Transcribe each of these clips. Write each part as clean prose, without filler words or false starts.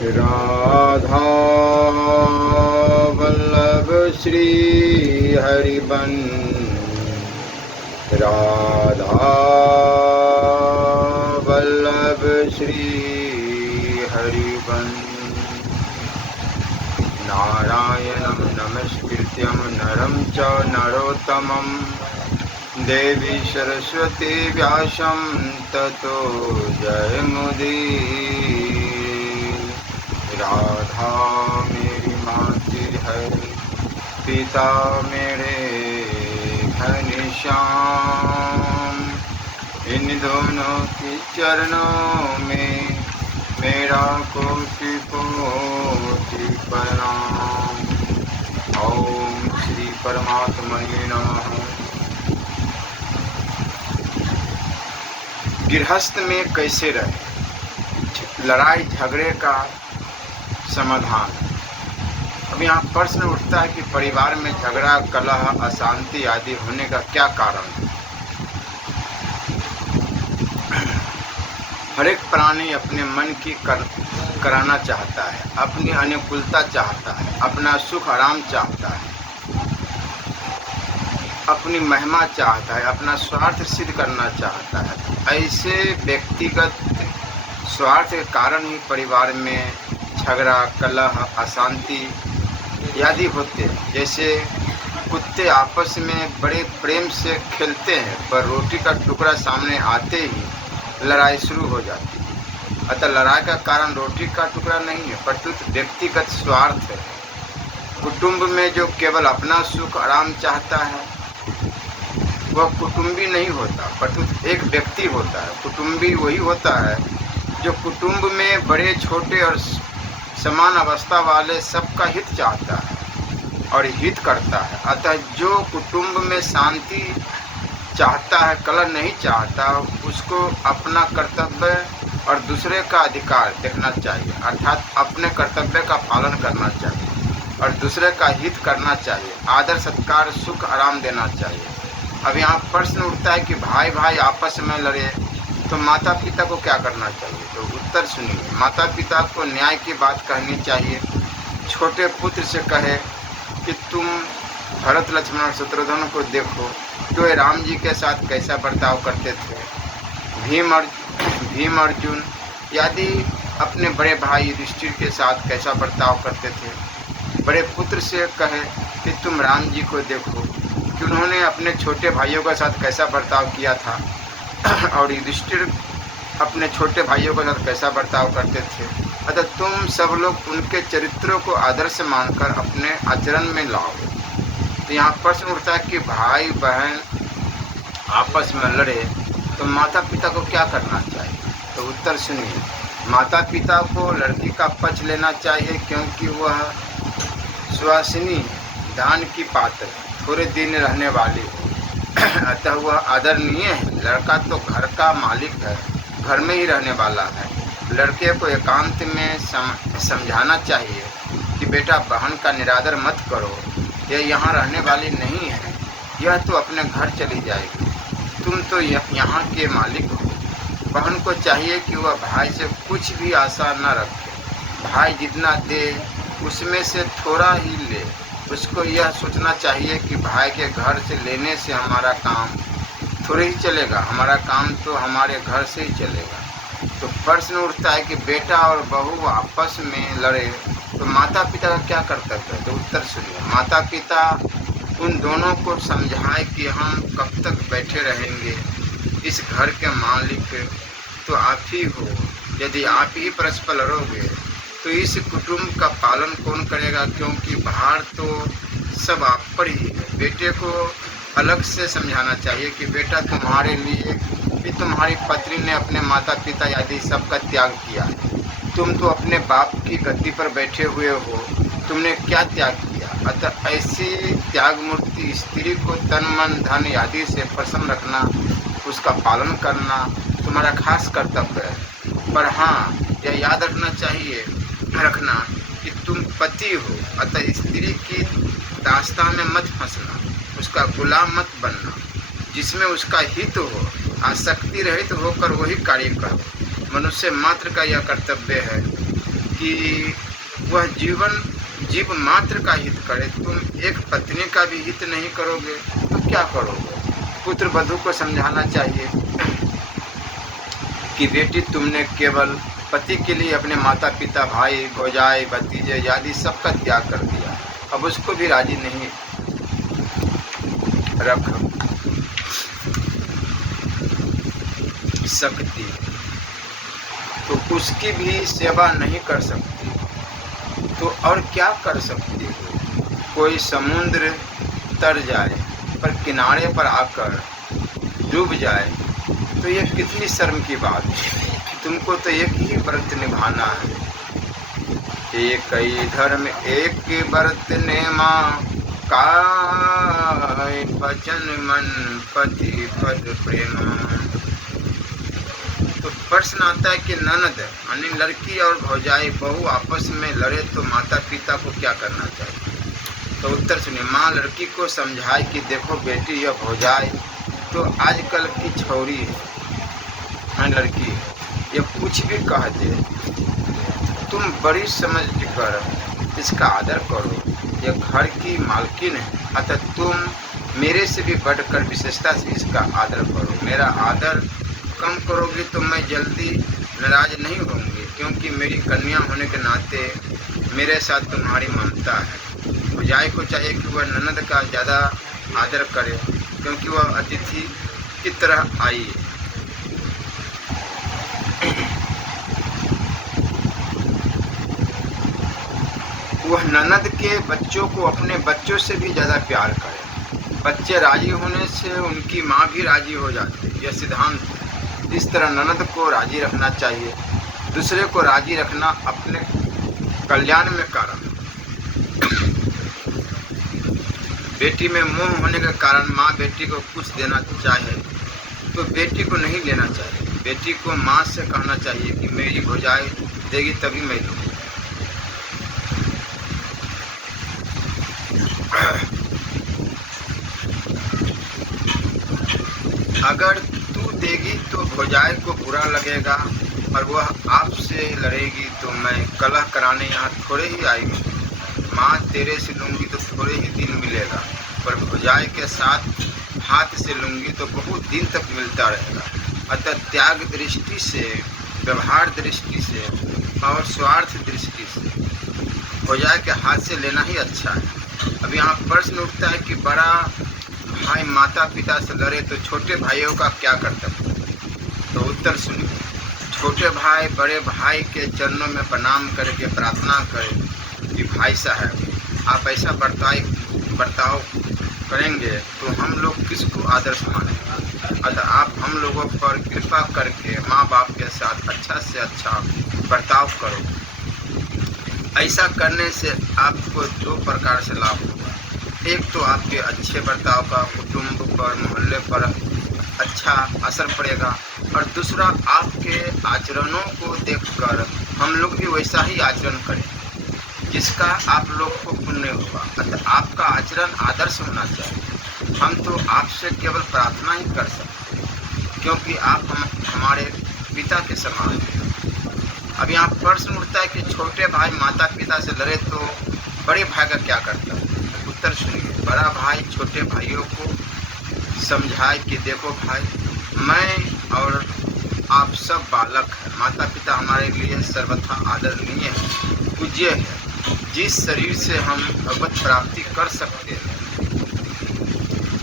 राधा वल्लभ श्री हरिबन, राधा वल्लभ श्री हरिबन। नारायणं नमस्कृत्यं नरं च नरोत्तमं देवी सरस्वती व्यासं ततो जयमुदीरये। राधा मेरी माती है, पिता मेरे घनश्याम, इन दोनों की चरणों में मेरा कोटि कोटि प्रणाम। ओम श्री परमात्मने नमः। गृहस्थ में कैसे रहे, लड़ाई झगड़े का समाधान। अब यहाँ प्रश्न उठता है कि परिवार में झगड़ा, कलह, अशांति आदि होने का क्या कारण है। हर एक प्राणी अपने मन की कराना चाहता है, अपनी अनुकूलता चाहता है, अपना सुख आराम चाहता है, अपनी महिमा चाहता है, अपना स्वार्थ सिद्ध करना चाहता है। ऐसे व्यक्तिगत स्वार्थ के कारण ही परिवार में झगड़ा, कलह, अशांति आदि होते हैं। जैसे कुत्ते आपस में बड़े प्रेम से खेलते हैं, पर रोटी का टुकड़ा सामने आते ही लड़ाई शुरू हो जाती है। अतः लड़ाई का कारण रोटी का टुकड़ा नहीं है, प्रत्युत व्यक्तिगत स्वार्थ है। कुटुंब में जो केवल अपना सुख आराम चाहता है वह कुटुंबी नहीं होता, प्रत्युत एक व्यक्ति होता है। कुटुंबी वही होता है जो कुटुंब में बड़े छोटे और समान अवस्था वाले सबका हित चाहता है और हित करता है। अतः जो कुटुंब में शांति चाहता है, कलह नहीं चाहता, उसको अपना कर्तव्य और दूसरे का अधिकार देखना चाहिए, अर्थात अपने कर्तव्य का पालन करना चाहिए और दूसरे का हित करना चाहिए, आदर सत्कार, सुख आराम देना चाहिए। अब यहाँ प्रश्न उठता है कि भाई भाई आपस में लड़े तो माता पिता को क्या करना चाहिए। तो उत्तर सुनिए। माता पिता को न्याय की बात कहनी चाहिए। छोटे पुत्र से कहे कि तुम भरत लक्ष्मण और शत्रुघ्न को देखो, तो ये राम जी के साथ कैसा बर्ताव करते थे। भीम अर्जुन आदि अपने बड़े भाई युधिष्ठिर के साथ कैसा बर्ताव करते थे। बड़े पुत्र से कहे कि तुम राम जी को देखो कि उन्होंने अपने छोटे भाइयों के साथ कैसा बर्ताव किया था और युधिष्ठिर अपने छोटे भाइयों के साथ कैसा बर्ताव करते थे। अतः तुम सब लोग उनके चरित्रों को आदर्श मानकर अपने आचरण में लाओ। तो यहाँ प्रश्न उठता है कि भाई बहन आपस में लड़े तो माता पिता को क्या करना चाहिए। तो उत्तर सुनिए। माता पिता को लड़की का पक्ष लेना चाहिए, क्योंकि वह सुहासिनी, दान की पात्र, थोड़े दिन रहने वाली हो, अतः वह आदरणीय है। लड़का तो घर का मालिक है, घर में ही रहने वाला है। लड़के को एकांत में समझाना चाहिए कि बेटा बहन का निरादर मत करो, यह यहाँ रहने वाली नहीं है, यह तो अपने घर चली जाएगी, तुम तो यहाँ के मालिक हो। बहन को चाहिए कि वह भाई से कुछ भी आशा न रखे, भाई जितना दे उसमें से थोड़ा ही ले। उसको यह सोचना चाहिए कि भाई के घर से लेने से हमारा काम थोड़े ही चलेगा, हमारा काम तो हमारे घर से ही चलेगा। तो प्रश्न उठता है कि बेटा और बहू आपस में लड़े तो माता पिता का क्या कर्तव्य है। तो उत्तर सुनिए। माता पिता उन दोनों को समझाए कि हम कब तक बैठे रहेंगे, इस घर के मालिक तो आप ही हो। यदि आप ही परस्पर लड़ोगे तो इस कुटुंब का पालन कौन करेगा, क्योंकि भार तो सब आप पर ही है। बेटे को अलग से समझाना चाहिए कि बेटा तुम्हारे लिए भी तुम्हारी पत्नी ने अपने माता पिता आदि सबका त्याग किया है, तुम तो अपने बाप की गद्दी पर बैठे हुए हो, तुमने क्या त्याग किया। अतः ऐसी त्याग मूर्ति स्त्री को तन मन धन आदि से प्रसन्न रखना, उसका पालन करना तुम्हारा खास कर्तव्य है। पर हाँ, यह याद रखना कि तुम पति हो, अतः स्त्री की दास्तां में मत फंसना, उसका गुलाम मत बनना। जिसमें उसका हित हो, आसक्ति रहित होकर वही कार्य करो। मनुष्य मात्र का यह कर्तव्य है कि वह जीव मात्र का हित करे, तुम एक पत्नी का भी हित नहीं करोगे तो क्या करोगे। पुत्र वधू को समझाना चाहिए कि बेटी तुमने केवल पति के लिए अपने माता पिता, भाई, भौजाई, भतीजे आदि सबका त्याग कर दिया, अब उसको भी राजी नहीं रख सकती तो उसकी भी सेवा नहीं कर सकती, तो और क्या कर सकती हो। कोई समुद्र तर जाए पर किनारे पर आकर डूब जाए तो ये कितनी शर्म की बात है। तुमको तो एक ही व्रत निभाना है, एक ही धर्म एक व्रत नेमा, काय भजन मन पति पद प्रेमा। तो प्रश्न आता है कि ननद यानी लड़की और भौजाई बहू आपस में लड़े तो माता पिता को क्या करना चाहिए। तो उत्तर सुनिए। माँ लड़की को समझाए कि देखो बेटी, यह भौजाई तो आजकल की छौरी है, लड़की है, ये कुछ भी कह दे, तुम बड़ी समझ कर इसका आदर करो, यह घर की मालकिन है, अतः तुम मेरे से भी बढ़कर विशेषता से इसका आदर करो। मेरा आदर कम करोगे तो मैं जल्दी नाराज नहीं होंगी, क्योंकि मेरी कन्या होने के नाते मेरे साथ तुम्हारी ममता है। भौजाई को चाहिए कि वह ननद का ज़्यादा आदर करे, क्योंकि वह अतिथि की तरह आई है। वह ननद के बच्चों को अपने बच्चों से भी ज़्यादा प्यार करे। बच्चे राजी होने से उनकी माँ भी राजी हो जाती है, यह सिद्धांत है। इस तरह ननद को राजी रखना चाहिए। दूसरे को राजी रखना अपने कल्याण में कारण। बेटी में मोह होने के कारण माँ बेटी को कुछ देना चाहे तो बेटी को नहीं लेना चाहिए। बेटी को माँ से कहना चाहिए कि मेरी भौजाई देगी तभी मैं लूँगी। अगर तू देगी तो भौजाई को बुरा लगेगा और वह आपसे लड़ेगी तो मैं कलह कराने यहाँ थोड़े ही आई हूँ। माँ तेरे से लूँगी तो थोड़े ही दिन मिलेगा, पर भौजाई के साथ हाथ से लूँगी तो बहुत दिन तक मिलता रहेगा। अतः त्याग दृष्टि से, व्यवहार दृष्टि से और स्वार्थ दृष्टि से भौजाई के हाथ से लेना ही अच्छा है। अब यहाँ प्रश्न उठता है कि बड़ा भाई माता पिता से लड़े तो छोटे भाइयों का क्या कर्तव्य। तो उत्तर सुनिए। छोटे भाई बड़े भाई के चरणों में प्रणाम करके प्रार्थना करें कि भाई साहब आप ऐसा बर्ताव करेंगे तो हम लोग किसको आदर्श मानेंगे। अतः आप हम लोगों पर कृपा करके माँ बाप के साथ अच्छा से अच्छा बर्ताव करो। ऐसा करने से आपको दो प्रकार से लाभ होगा। एक तो आपके अच्छे बर्ताव का कुटुंब पर, मोहल्ले पर अच्छा असर पड़ेगा, और दूसरा आपके आचरणों को देखकर हम लोग भी वैसा ही आचरण करें जिसका आप लोग को पुण्य होगा। अतः आपका आचरण आदर्श होना चाहिए। हम तो आपसे केवल प्रार्थना ही कर सकते हैं, क्योंकि आप हमारे पिता के समान हैं। अब यहाँ प्रश्न उठता है कि छोटे भाई माता पिता से लड़े तो बड़े भाई का क्या करता है। उत्तर सुनिए। बड़ा भाई छोटे भाइयों को समझाए कि देखो भाई, मैं और आप सब बालक हैं। माता पिता हमारे लिए सर्वथा आदरणीय है, पूज्य है। जिस शरीर से हम भगवत प्राप्ति कर सकते हैं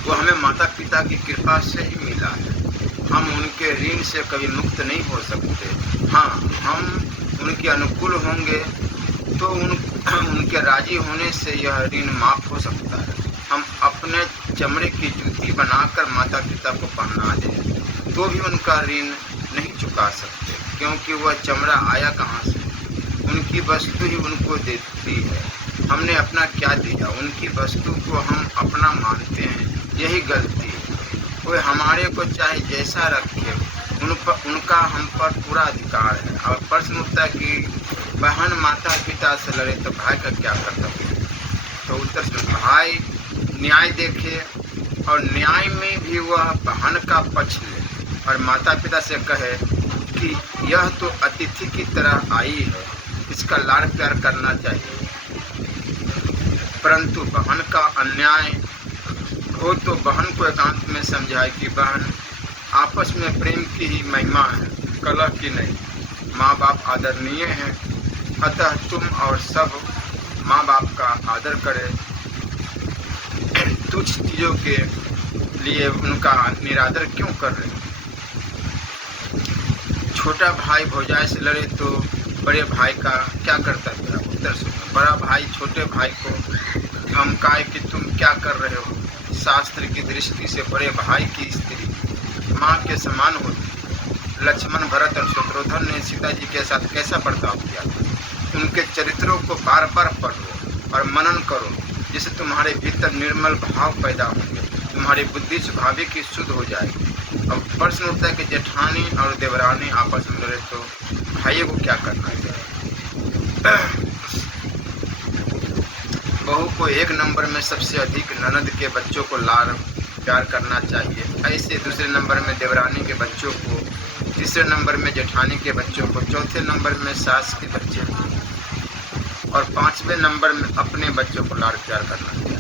वो हमें माता पिता की कृपा से ही मिला है। हम उनके ऋण से कभी मुक्त नहीं हो सकते। हाँ, हम उनके अनुकूल होंगे तो उनके राजी होने से यह ऋण माफ हो सकता है। हम अपने चमड़े की जूती बनाकर माता पिता को पहना दें तो भी उनका ऋण नहीं चुका सकते, क्योंकि वह चमड़ा आया कहाँ से। उनकी वस्तु ही उनको देती है। हमने अपना क्या दिया, उनकी वस्तु को हम अपना मानते हैं, यही गलती है। कोई हमारे को चाहे जैसा रखे, उनका हम पर पूरा अधिकार है। और प्रश्न उठता है कि बहन माता पिता से लड़े तो भाई का क्या कर्तव्य। तो उत्तर से भाई न्याय देखे और न्याय में भी वह बहन का पक्ष ले और माता पिता से कहे कि यह तो अतिथि की तरह आई है, इसका लाड़ प्यार करना चाहिए। परंतु बहन का अन्याय हो तो बहन को एकांत में समझाए कि बहन आपस में प्रेम की ही महिमा है, कलह की नहीं। माँ बाप आदरणीय हैं, अतः तुम और सब माँ बाप का आदर करें। तुच्छ चीज़ों के लिए उनका निरादर क्यों कर रहे हो? छोटा भाई भौजाई से लड़े तो बड़े भाई का क्या कर्तव्य है? उत्तर सुनो। बड़ा भाई छोटे भाई को धमकाए कि तुम क्या कर रहे हो। शास्त्र की दृष्टि से बड़े भाई की स्त्री माँ के समान होती। लक्ष्मण, भरत और शत्रुघ्न ने सीता जी के साथ कैसा बर्ताव किया था? उनके चरित्रों को बार बार पढ़ो और मनन करो, जिससे तुम्हारे भीतर निर्मल भाव पैदा होंगे, तुम्हारी बुद्धि स्वाभाविक ही शुद्ध हो जाएगी। अब प्रश्न उठता है कि जेठानी और देवरानी आपस में लड़े तो भाइयों को क्या करना चाहिए? बहू को एक नंबर में सबसे अधिक ननद के बच्चों को लाड़ प्यार करना चाहिए। ऐसे दूसरे नंबर में देवरानी के बच्चों को, तीसरे नंबर में जेठानी के बच्चों को, चौथे नंबर में सास के बच्चे को और पांचवें नंबर में अपने बच्चों को लाड़ प्यार करना चाहिए।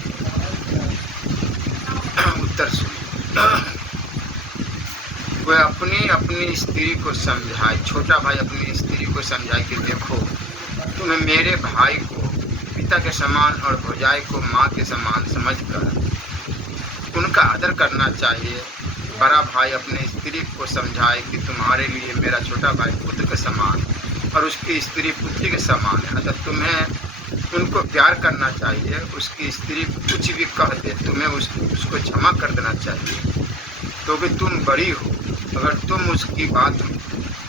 उत्तर सुनिए। वह अपनी स्त्री को समझाए, छोटा भाई अपनी स्त्री को समझाए कि देखो, तुम्हें मेरे भाई को पिता के समान और भौजाई को माँ के समान समझकर उनका आदर करना चाहिए। बड़ा भाई अपनी स्त्री को समझाए कि तुम्हारे लिए मेरा छोटा भाई पुत्र के समान और उसकी स्त्री पुत्री के समान है, अतः तुम्हें उनको प्यार करना चाहिए। उसकी स्त्री कुछ भी कह दे, तुम्हें उसको क्षमा कर देना चाहिए, क्योंकि तुम बड़ी हो। अगर तुम उसकी बात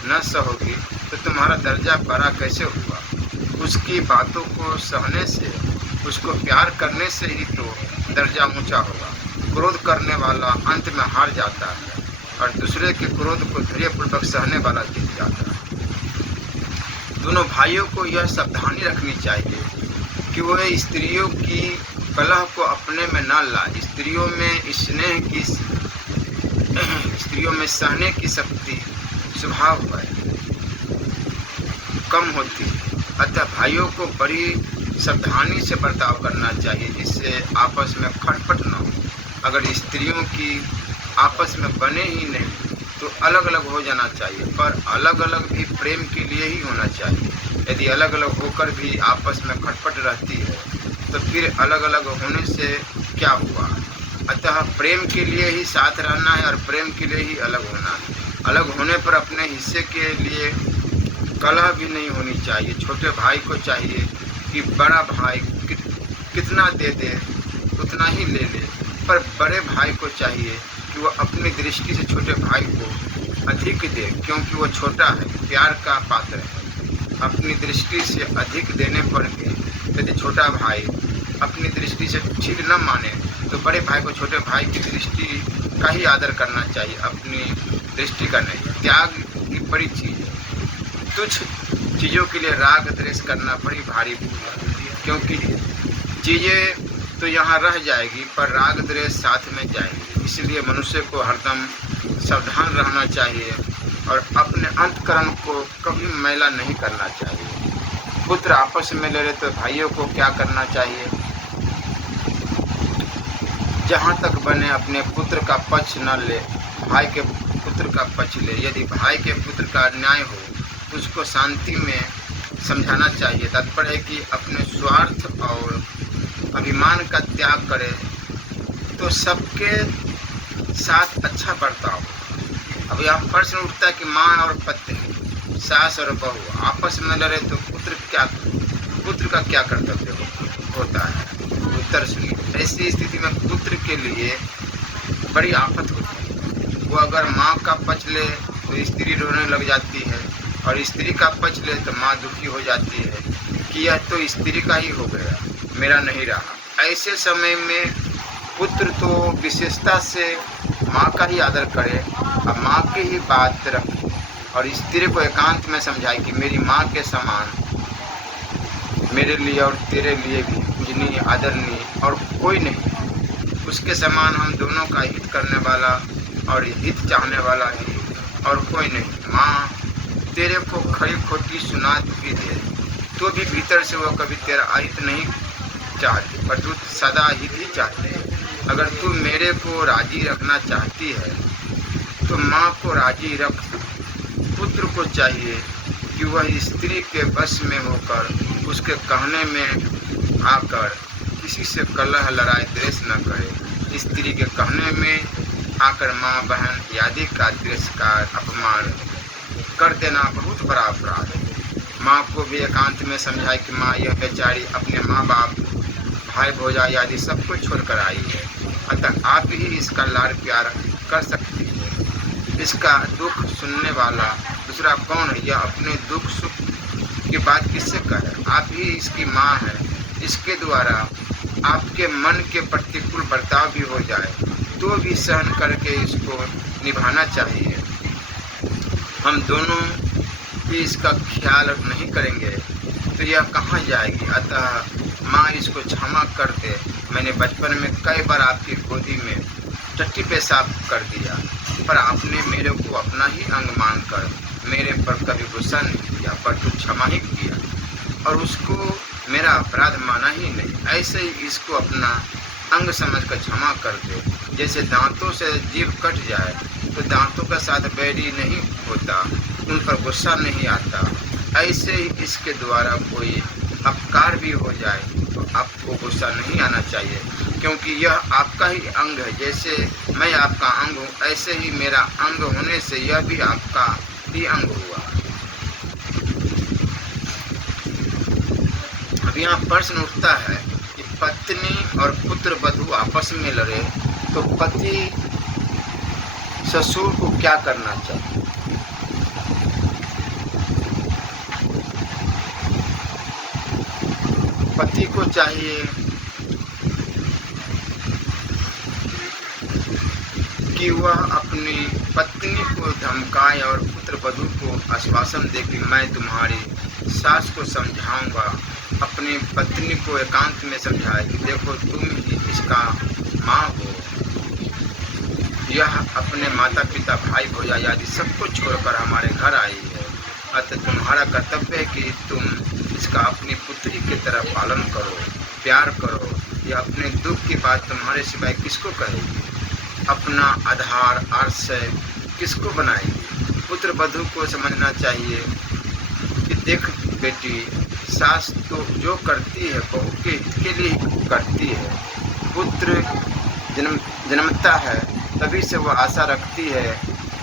न सहोगी तो तुम्हारा दर्जा बड़ा कैसे हुआ? उसकी बातों को सहने से, उसको प्यार करने से ही तो दर्जा ऊंचा होगा। क्रोध करने वाला अंत में हार जाता है और दूसरे के क्रोध को धैर्यपूर्वक सहने वाला जीत जाता है। दोनों भाइयों को यह सावधानी रखनी चाहिए कि वह स्त्रियों की कलह को अपने में न लाए। स्त्रियों में सहने की शक्ति स्वभाव है कम होती है, अतः भाइयों को बड़ी सावधानी से बर्ताव करना चाहिए, जिससे आपस में खटपट न हो। अगर स्त्रियों की आपस में बने ही नहीं तो अलग अलग हो जाना चाहिए, पर अलग अलग भी प्रेम के लिए ही होना चाहिए। यदि अलग अलग होकर भी आपस में खटपट रहती है तो फिर अलग अलग होने से क्या हुआ? अतः प्रेम के लिए ही साथ रहना है और प्रेम के लिए ही अलग होना है। अलग होने पर अपने हिस्से के लिए कलह भी नहीं होनी चाहिए। छोटे भाई को चाहिए कि बड़ा भाई कितना दे दे उतना ही ले ले, पर बड़े भाई को चाहिए कि वह अपनी दृष्टि से छोटे भाई को अधिक दे, क्योंकि वो छोटा है, प्यार का पात्र है। अपनी दृष्टि से अधिक देने पर भी यदि छोटा भाई अपनी दृष्टि से ठीक न माने तो बड़े भाई को छोटे भाई की दृष्टि का ही आदर करना चाहिए, अपनी दृष्टि का नहीं। त्याग की बड़ी चीज़ है। तुच्छ चीज़ों के लिए राग द्वेष करना बड़ी भारी भूल है, क्योंकि चीज़ें तो यहाँ रह जाएगी पर राग द्वेष साथ में जाएंगी। इसलिए मनुष्य को हरदम सावधान रहना चाहिए और अपने अंतकरण को कभी मैला नहीं करना चाहिए। पुत्र आपस में लड़े तो भाइयों को क्या करना चाहिए? जहाँ तक बने अपने पुत्र का पक्ष न ले, भाई के पुत्र का पक्ष ले। यदि भाई के पुत्र का अन्याय हो तो उसको शांति में समझाना चाहिए। तात्पर्य है कि अपने स्वार्थ और अभिमान का त्याग करे तो सबके साथ अच्छा बर्ताव। अब यहाँ प्रश्न उठता है कि माँ और पत्नी, सास और बहू आपस में लड़े तो पुत्र का क्या कर्तव्य होता है? उत्तर सुनिए। ऐसी स्थिति में पुत्र के लिए बड़ी आफत होती है। वो अगर माँ का पक्ष ले तो स्त्री रोने लग जाती है और स्त्री का पक्ष ले तो माँ दुखी हो जाती है कि यह तो स्त्री का ही हो गया, मेरा नहीं रहा। ऐसे समय में पुत्र तो विशेषता से माँ का ही आदर करे और माँ की ही बात रखे और स्त्री को एकांत में समझाए कि मेरी माँ के समान मेरे लिए और तेरे लिए भी पूजनीय आदरणीय और कोई नहीं। उसके समान हम दोनों का हित करने वाला और हित चाहने वाला ही और कोई नहीं। माँ तेरे को खरी खोटी सुना भी दे तो भी भीतर से वह कभी तेरा अहित नहीं चाहती, पर तू सदा हित ही चाहती है। अगर तू मेरे को राजी रखना चाहती है तो माँ को राजी रख। पुत्र को चाहिए कि वह स्त्री के बस में होकर उसके कहने में आकर किसी से कलह लड़ाई द्वेष न करे। स्त्री के कहने में आकर माँ बहन आदि का तिरस्कार अपमान कर देना बहुत बड़ा अपराध है। माँ को भी एकांत में समझाए कि माँ यह बेचारी अपने माँ बाप भाई भौजाई आदि सबको छोड़कर आई है, अतः आप ही इसका लाड़ प्यार कर सकती है। इसका दुख सुनने वाला दूसरा कौन है? यह अपने दुख सुख की बात किससे कहे? आप ही इसकी माँ है। इसके द्वारा आपके मन के प्रतिकूल बर्ताव भी हो जाए तो भी सहन करके इसको निभाना चाहिए। हम दोनों भी इसका ख्याल नहीं करेंगे तो यह कहाँ जाएगी। अतः माँ इसको क्षमा कर दे। मैंने बचपन में कई बार आपकी गोदी में टट्टी पेशाब कर दिया, पर आपने मेरे को अपना ही अंग मानकर मेरे पर कभी गुस्सा नहीं किया, पर तू क्षमा ही किया और उसको मेरा अपराध माना ही नहीं। ऐसे ही इसको अपना अंग समझकर क्षमा कर दे। जैसे दांतों से जीभ कट जाए तो दांतों के साथ बैरी नहीं होता, उन पर गुस्सा नहीं आता, ऐसे ही इसके द्वारा कोई अपकार भी हो जाए तो आपको गुस्सा नहीं आना चाहिए, क्योंकि यह आपका ही अंग है। जैसे मैं आपका अंग हूँ, ऐसे ही मेरा अंग होने से यह भी आपका ही अंग हुआ। अब यहाँ प्रश्न उठता है कि पत्नी और पुत्र वधू आपस में लड़े तो पति ससुर को क्या करना चाहिए? पति को चाहिए कि वह अपनी पत्नी को धमकाए और पुत्र वधू को आश्वासन दे कि मैं तुम्हारी सास को समझाऊंगा। अपनी पत्नी को एकांत में समझाए कि देखो तुम ही इसका माँ हो, यह अपने माता पिता भाई भौजाई आदि सबको छोड़कर हमारे घर आई है, अतः तुम्हारा कर्तव्य है कि तुम इसका अपनी पुत्री की तरह पालन करो, प्यार करो। यह अपने दुख की बात तुम्हारे सिवाय किसको कहेगी? अपना आधार आश्रय किसको बनाएगी? पुत्र वधू को समझना चाहिए कि देख बेटी, सास तो जो करती है बहू के हित के लिए करती है। पुत्र जन्मता है तभी से वह आशा रखती है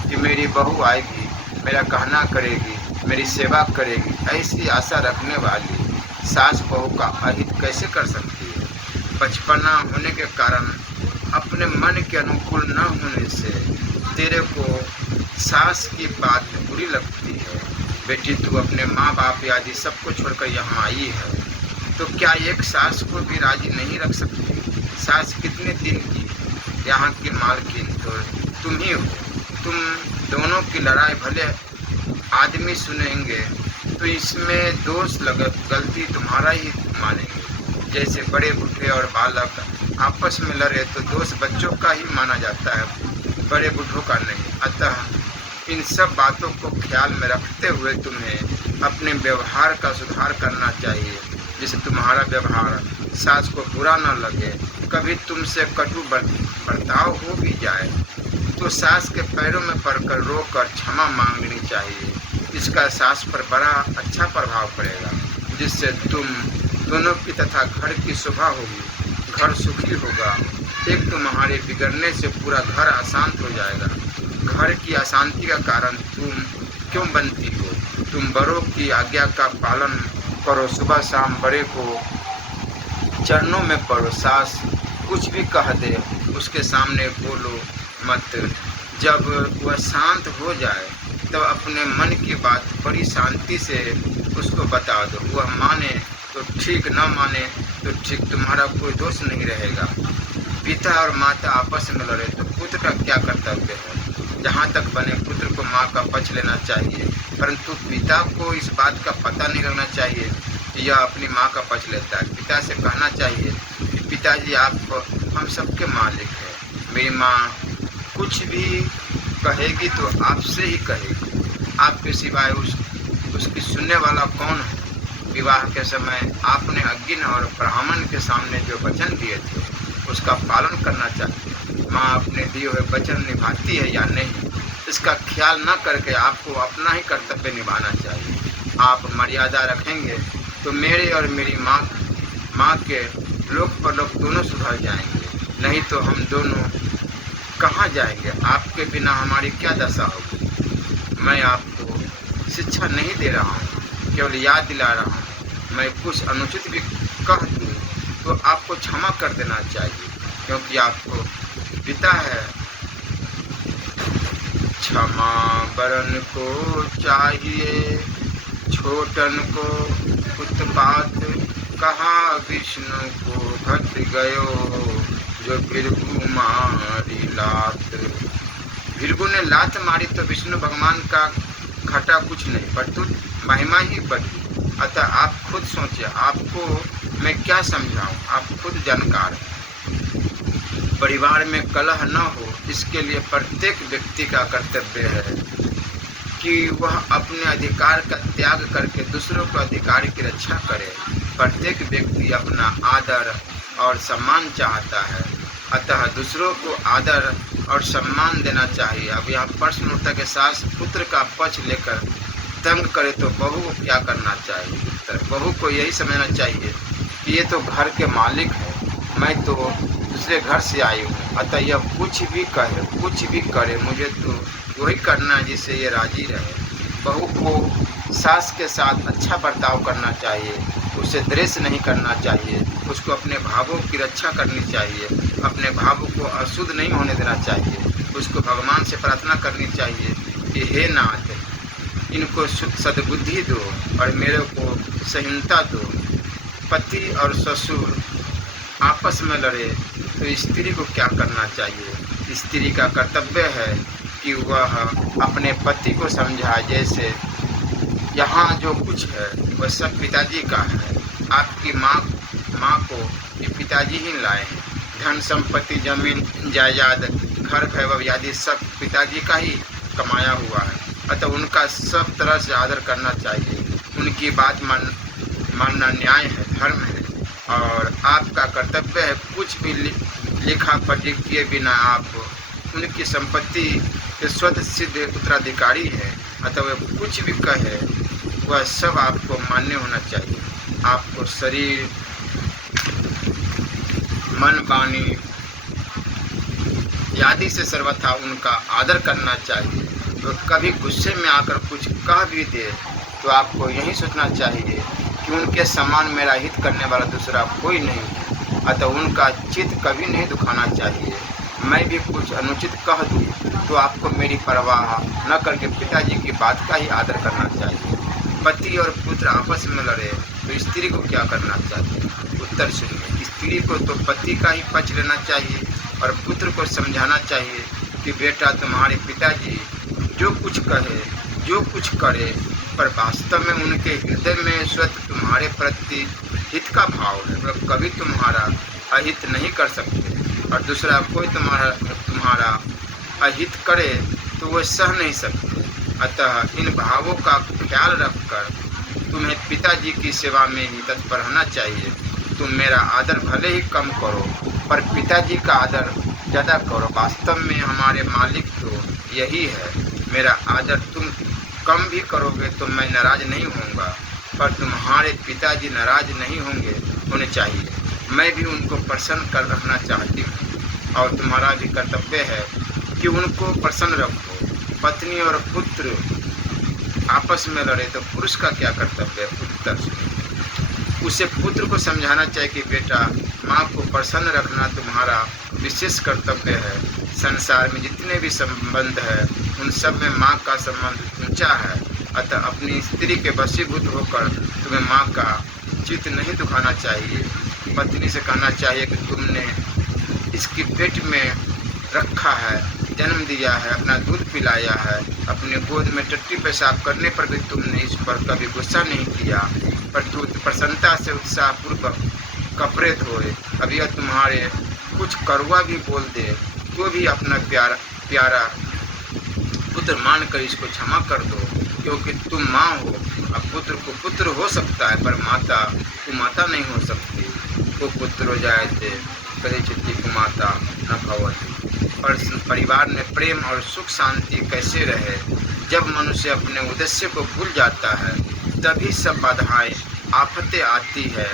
कि मेरी बहू आएगी, मेरा कहना करेगी, मेरी सेवा करेगी। ऐसी आशा रखने वाली सास बहू का अहित कैसे कर सकती है? बचपना होने के कारण अपने मन के अनुकूल न होने से तेरे को सास की बात बुरी लगती है। बेटी, तू अपने माँ बाप आदि सबको छोड़कर यहाँ आई है तो क्या एक सास को भी राजी नहीं रख सकती? सास कितने दिन की यहाँ की मालकिन तो तुम ही हो। तुम दोनों की लड़ाई भले आदमी सुनेंगे तो इसमें दोष गलती तुम्हारा ही मानेंगे। जैसे बड़े बूढ़े और बालक आपस में लड़े तो दोष बच्चों का ही माना जाता है, बड़े बूढ़ों का नहीं। अतः इन सब बातों को ख्याल में रखते हुए तुम्हें अपने व्यवहार का सुधार करना चाहिए, जिससे तुम्हारा व्यवहार सास को बुरा न लगे। कभी तुमसे कटु बर्ताव हो भी जाए तो सास के पैरों में पड़कर रोकर क्षमा मांगनी चाहिए। इसका सास पर बड़ा अच्छा प्रभाव पड़ेगा, जिससे तुम दोनों की तथा घर की शोभा होगी, घर सुखी होगा। एक तुम्हारे बिगड़ने से पूरा घर अशांत हो जाएगा। घर की अशांति का कारण तुम क्यों बनती हो? तुम बड़ों की आज्ञा का पालन करो, सुबह शाम बड़े को चरणों में पड़ो। सास कुछ भी कह दे उसके सामने बोलो मत। जब वह शांत हो जाए तब अपने मन की बात बड़ी शांति से उसको बता दो। वह माने तो ठीक, न माने तो ठीक, तुम्हारा कोई दोष नहीं रहेगा। पिता और माता आपस में लड़े तो पुत्र का क्या कर्तव्य है? जहाँ तक बने पुत्र को माँ का पक्ष लेना चाहिए, परंतु पिता को इस बात का पता नहीं रहना चाहिए कि यह अपनी माँ का पक्ष लेता है। पिता से कहना चाहिए कि पिताजी, आप हम सबके मालिक हैं। मेरी माँ कुछ भी कहेगी तो आपसे ही कहेगी, आपके सिवाय उसकी सुनने वाला कौन है? विवाह के समय आपने अग्नि और ब्राह्मण के सामने जो वचन दिए थे उसका पालन करना चाहिए। माँ अपने दिए हुए वचन निभाती है या नहीं, इसका ख्याल न करके आपको अपना ही कर्तव्य निभाना चाहिए। आप मर्यादा रखेंगे तो मेरे और मेरी माँ के लोक परलोक दोनों सुधर जाएंगे, नहीं तो हम दोनों कहाँ जाएंगे। आपके बिना हमारी क्या दशा होगी। मैं आपको शिक्षा नहीं दे रहा हूँ, केवल याद दिला रहा हूँ। मैं कुछ अनुचित भी कह दूँ तो आपको क्षमा कर देना चाहिए, क्योंकि आपको पिता है। क्षमा बरन को चाहिए, छोटन को उत्पात, कहा विष्णु को घट गयो, जो भृगु मारी लात। भृगु ने लात मारी तो विष्णु भगवान का घटा कुछ नहीं, परंतु महिमा ही बढ़ी। अतः आप खुद सोचिए, आपको मैं क्या समझाऊं, आप खुद जानकार हैं। परिवार में कलह न हो, इसके लिए प्रत्येक व्यक्ति का कर्तव्य है कि वह अपने अधिकार का त्याग करके दूसरों के अधिकार की रक्षा करे। प्रत्येक व्यक्ति अपना आदर और सम्मान चाहता है, अतः दूसरों को आदर और सम्मान देना चाहिए। अब यहाँ प्रश्न उठता है कि सास पुत्र का पक्ष लेकर तंग करे तो बहू को क्या करना चाहिए। उत्तर, बहू को यही समझना चाहिए कि ये तो घर के मालिक है, मैं तो दूसरे घर से आई हूँ, अतः यह कुछ भी कहे कुछ भी करे, मुझे तो वही करना है जिससे ये राजी रहे। बहू को सास के साथ अच्छा बर्ताव करना चाहिए, उसे द्वेष नहीं करना चाहिए, उसको अपने भावों की रक्षा करनी चाहिए, अपने भावों को अशुद्ध नहीं होने देना चाहिए। उसको भगवान से प्रार्थना करनी चाहिए कि हे नाथ, इनको सद्बुद्धि दो और मेरे को संहिता दो। पति और ससुर आपस में लड़े तो स्त्री को क्या करना चाहिए। स्त्री का कर्तव्य है कि वह अपने पति को समझाए, जैसे यहाँ जो कुछ है वह सब पिताजी का है। आपकी माँ को ये पिताजी ही लाए हैं। धन संपत्ति, जमीन जायदाद, घर वैभव आदि सब पिताजी का ही कमाया हुआ है, अतः उनका सब तरह से आदर करना चाहिए। उनकी बात मानना न्याय है, धर्म है। और आपका कर्तव्य है कुछ भी लिखा पढ़ी किए बिना आप उनकी संपत्ति के स्वतः सिद्ध उत्तराधिकारी है, अतः वह कुछ भी कहे वह सब आपको मान्य होना चाहिए। आपको शरीर, मन, वाणी आदि से सर्वथा उनका आदर करना चाहिए। तो कभी गुस्से में आकर कुछ कह भी दे तो आपको यही सोचना चाहिए कि उनके समान मेरा हित करने वाला दूसरा कोई नहीं है, अतः उनका चित्त कभी नहीं दुखाना चाहिए। मैं भी कुछ अनुचित कह दूँ तो आपको मेरी परवाह न करके पिताजी की बात का ही आदर करना चाहिए। पति और पुत्र आपस में लड़े तो स्त्री को क्या करना चाहिए। उत्तर सुनिए, स्त्री को तो पति का ही पक्ष लेना चाहिए और पुत्र को समझाना चाहिए कि बेटा, तुम्हारे पिताजी जो कुछ कहे जो कुछ करे, पर वास्तव में उनके हृदय में स्वतः तुम्हारे प्रति हित का भाव है। वह कभी तुम्हारा अहित नहीं कर सकते, और दूसरा कोई तुम्हारा अहित करे तो वह सह नहीं सकते। अतः इन भावों का ख्याल रखकर तुम्हें पिताजी की सेवा में ही तत्पर रहना चाहिए। तुम मेरा आदर भले ही कम करो, पर पिताजी का आदर ज़्यादा करो। वास्तव में हमारे मालिक तो यही है। मेरा आदर तुम कम भी करोगे तो मैं नाराज़ नहीं होऊंगा, पर तुम्हारे पिताजी नाराज़ नहीं होने चाहिए। मैं भी उनको प्रसन्न कर रखना चाहती हूँ, और तुम्हारा भी कर्तव्य है कि उनको प्रसन्न रखो। पत्नी और पुत्र आपस में लड़े तो पुरुष का क्या कर्तव्य है। उत्तर सुनिए, उसे पुत्र को समझाना चाहिए कि बेटा, माँ को प्रसन्न रखना तुम्हारा विशेष कर्तव्य है। संसार में जितने भी संबंध है उन सब में माँ का संबंध ऊंचा है, अतः अपनी स्त्री के वशीभूत होकर तुम्हें माँ का चित्त नहीं दुखाना चाहिए। पत्नी से कहना चाहिए कि तुमने इसकी पेट में रखा है, जन्म दिया है, अपना दूध पिलाया है, अपने गोद में टट्टी पेशाब करने पर भी तुमने इस पर कभी गुस्सा नहीं किया, पर तू प्रसन्नता से उत्साहपूर्वक कपड़े धोए। अब यह तुम्हारे कुछ कड़वा भी बोल दे तो भी अपना प्यारा पुत्र मान कर इसको क्षमा कर दो, क्योंकि तुम माँ हो अब पुत्र को पुत्र हो सकता है पर माता को माता नहीं हो सकती। को पुत्रो जायते कदाचित् कुमाता न भवति। और परिवार में प्रेम और सुख शांति कैसे रहे? जब मनुष्य अपने उद्देश्य को भूल जाता है तभी सब बाधाएं आफतें आती है।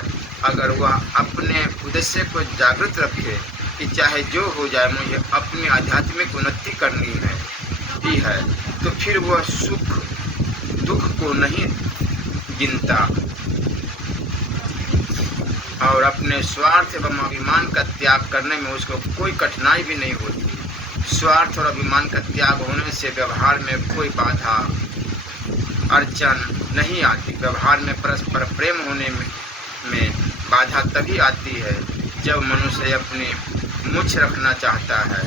अगर वह अपने उद्देश्य को जागृत रखे कि चाहे जो हो जाए मुझे अपनी आध्यात्मिक उन्नति करनी है तो फिर वह सुख दुख को नहीं गिनता और अपने स्वार्थ एवं अभिमान का त्याग करने में उसको कोई कठिनाई भी नहीं होती। स्वार्थ और अभिमान का त्याग होने से व्यवहार में कोई बाधा अड़चन नहीं आती। व्यवहार में परस्पर प्रेम होने में बाधा तभी आती है जब मनुष्य अपनी मुझ रखना चाहता है,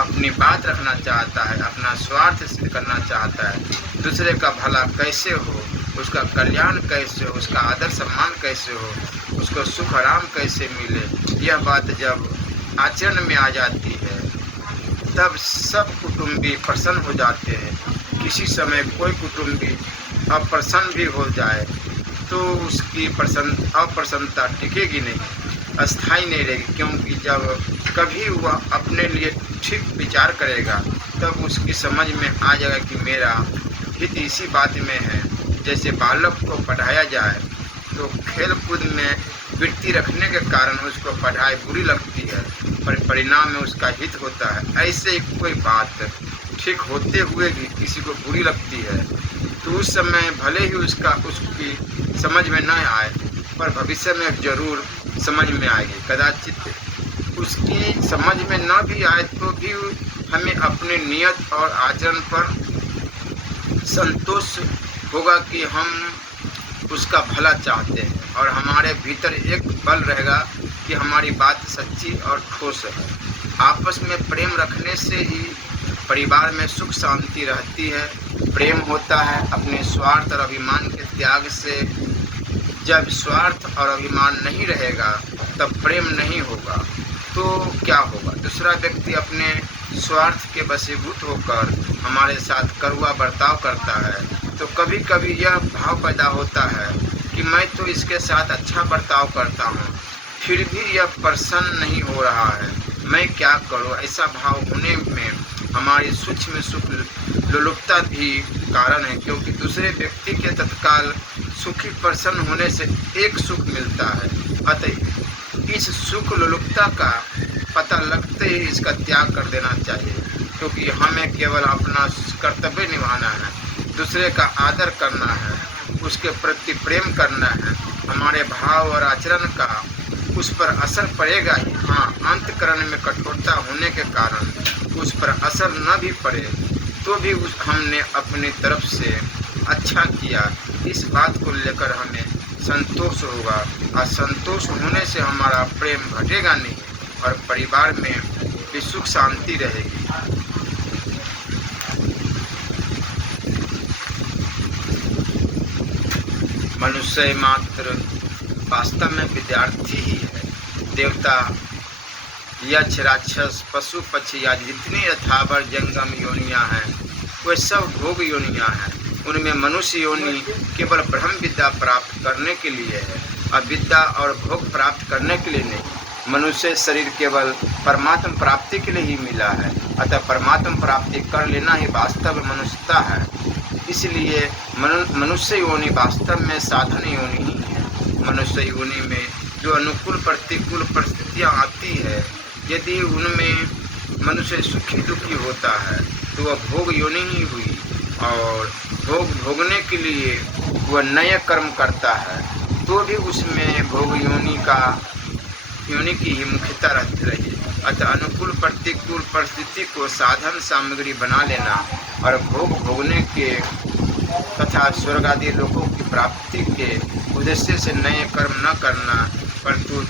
अपनी बात रखना चाहता है, अपना स्वार्थ सिद्ध करना चाहता है। दूसरे का भला कैसे हो, उसका कल्याण कैसे हो, उसका आदर सम्मान कैसे हो, उसको सुख आराम कैसे मिले, यह बात जब आचरण में आ जाती है तब सब कुटुंबी प्रसन्न हो जाते हैं। किसी समय कोई कुटुंबी अप्रसन्न भी हो जाए तो उसकी अप्रसन्नता टिकेगी नहीं, अस्थाई नहीं रहेगी, क्योंकि जब कभी वह अपने लिए ठीक विचार करेगा तब उसकी समझ में आ जाएगा कि मेरा हित इसी बात में है। जैसे बालक को पढ़ाया जाए तो खेल कूद में वृत्ति रखने के कारण उसको पढ़ाई बुरी लगती है पर परिणाम में उसका हित होता है। ऐसे ही कोई बात ठीक होते हुए भी किसी को बुरी लगती है तो उस समय भले ही उसकी समझ में न आए पर भविष्य में जरूर समझ में आएगी। कदाचित उसकी समझ में न भी आए तो भी हमें अपने नियत और आचरण पर संतोष होगा कि हम उसका भला चाहते हैं और हमारे भीतर एक बल रहेगा कि हमारी बात सच्ची और ठोस है। आपस में प्रेम रखने से ही परिवार में सुख शांति रहती है। प्रेम होता है अपने स्वार्थ और अभिमान के त्याग से। जब स्वार्थ और अभिमान नहीं रहेगा तब प्रेम नहीं होगा तो क्या होगा? दूसरा व्यक्ति अपने स्वार्थ के वशीभूत होकर हमारे साथ कड़वा बर्ताव करता है तो कभी कभी यह भाव पैदा होता है कि मैं तो इसके साथ अच्छा बर्ताव करता हूँ फिर भी यह प्रसन्न नहीं हो रहा है, मैं क्या करूँ? ऐसा भाव होने में हमारी सूक्ष्म सुख लोलुपता भी कारण है, क्योंकि दूसरे व्यक्ति के तत्काल सुखी प्रसन्न होने से एक सुख मिलता है। अतः इस सुख लोलुपता का पता लगते ही इसका त्याग कर देना चाहिए, क्योंकि हमें केवल अपना कर्तव्य निभाना है, दूसरे का आदर करना है, उसके प्रति प्रेम करना है। हमारे भाव और आचरण का उस पर असर पड़ेगा ही। हाँ, अंतकरण में कठोरता होने के कारण उस पर असर न भी पड़े तो भी हमने अपनी तरफ से अच्छा किया, इस बात को लेकर हमें संतोष होगा। और संतोष होने से हमारा प्रेम घटेगा नहीं और परिवार में भी सुख शांति रहेगी। मनुष्य मात्र वास्तव में विद्यार्थी ही है। देवता, यक्ष, राक्षस, पशु पक्षी आदि जितनी यथावर जंगम योनियां हैं वे सब भोग योनियां हैं। उनमें मनुष्य योनि केवल ब्रह्म विद्या प्राप्त करने के लिए है और विद्या और भोग प्राप्त करने के लिए नहीं। मनुष्य शरीर केवल परमात्म प्राप्ति के लिए ही मिला है, अतः परमात्म प्राप्ति कर लेना ही वास्तव मनुष्यता है। इसलिए मनुष्य योनि वास्तव में साधन योनि ही है। मनुष्य योनि में जो अनुकूल प्रतिकूल परिस्थितियाँ आती है, यदि उनमें मनुष्य सुखी दुखी होता है तो वह भोग योनि ही हुई और भोग भोगने के लिए वह नए कर्म करता है तो भी उसमें भोग योनि की ही मुख्यता रहती रही। अतः अनुकूल प्रतिकूल परिस्थिति को साधन सामग्री बना लेना और भोग भोगने के तथा स्वर्ग आदि लोकों की प्राप्ति के उद्देश्य से नए कर्म न करना, परंतु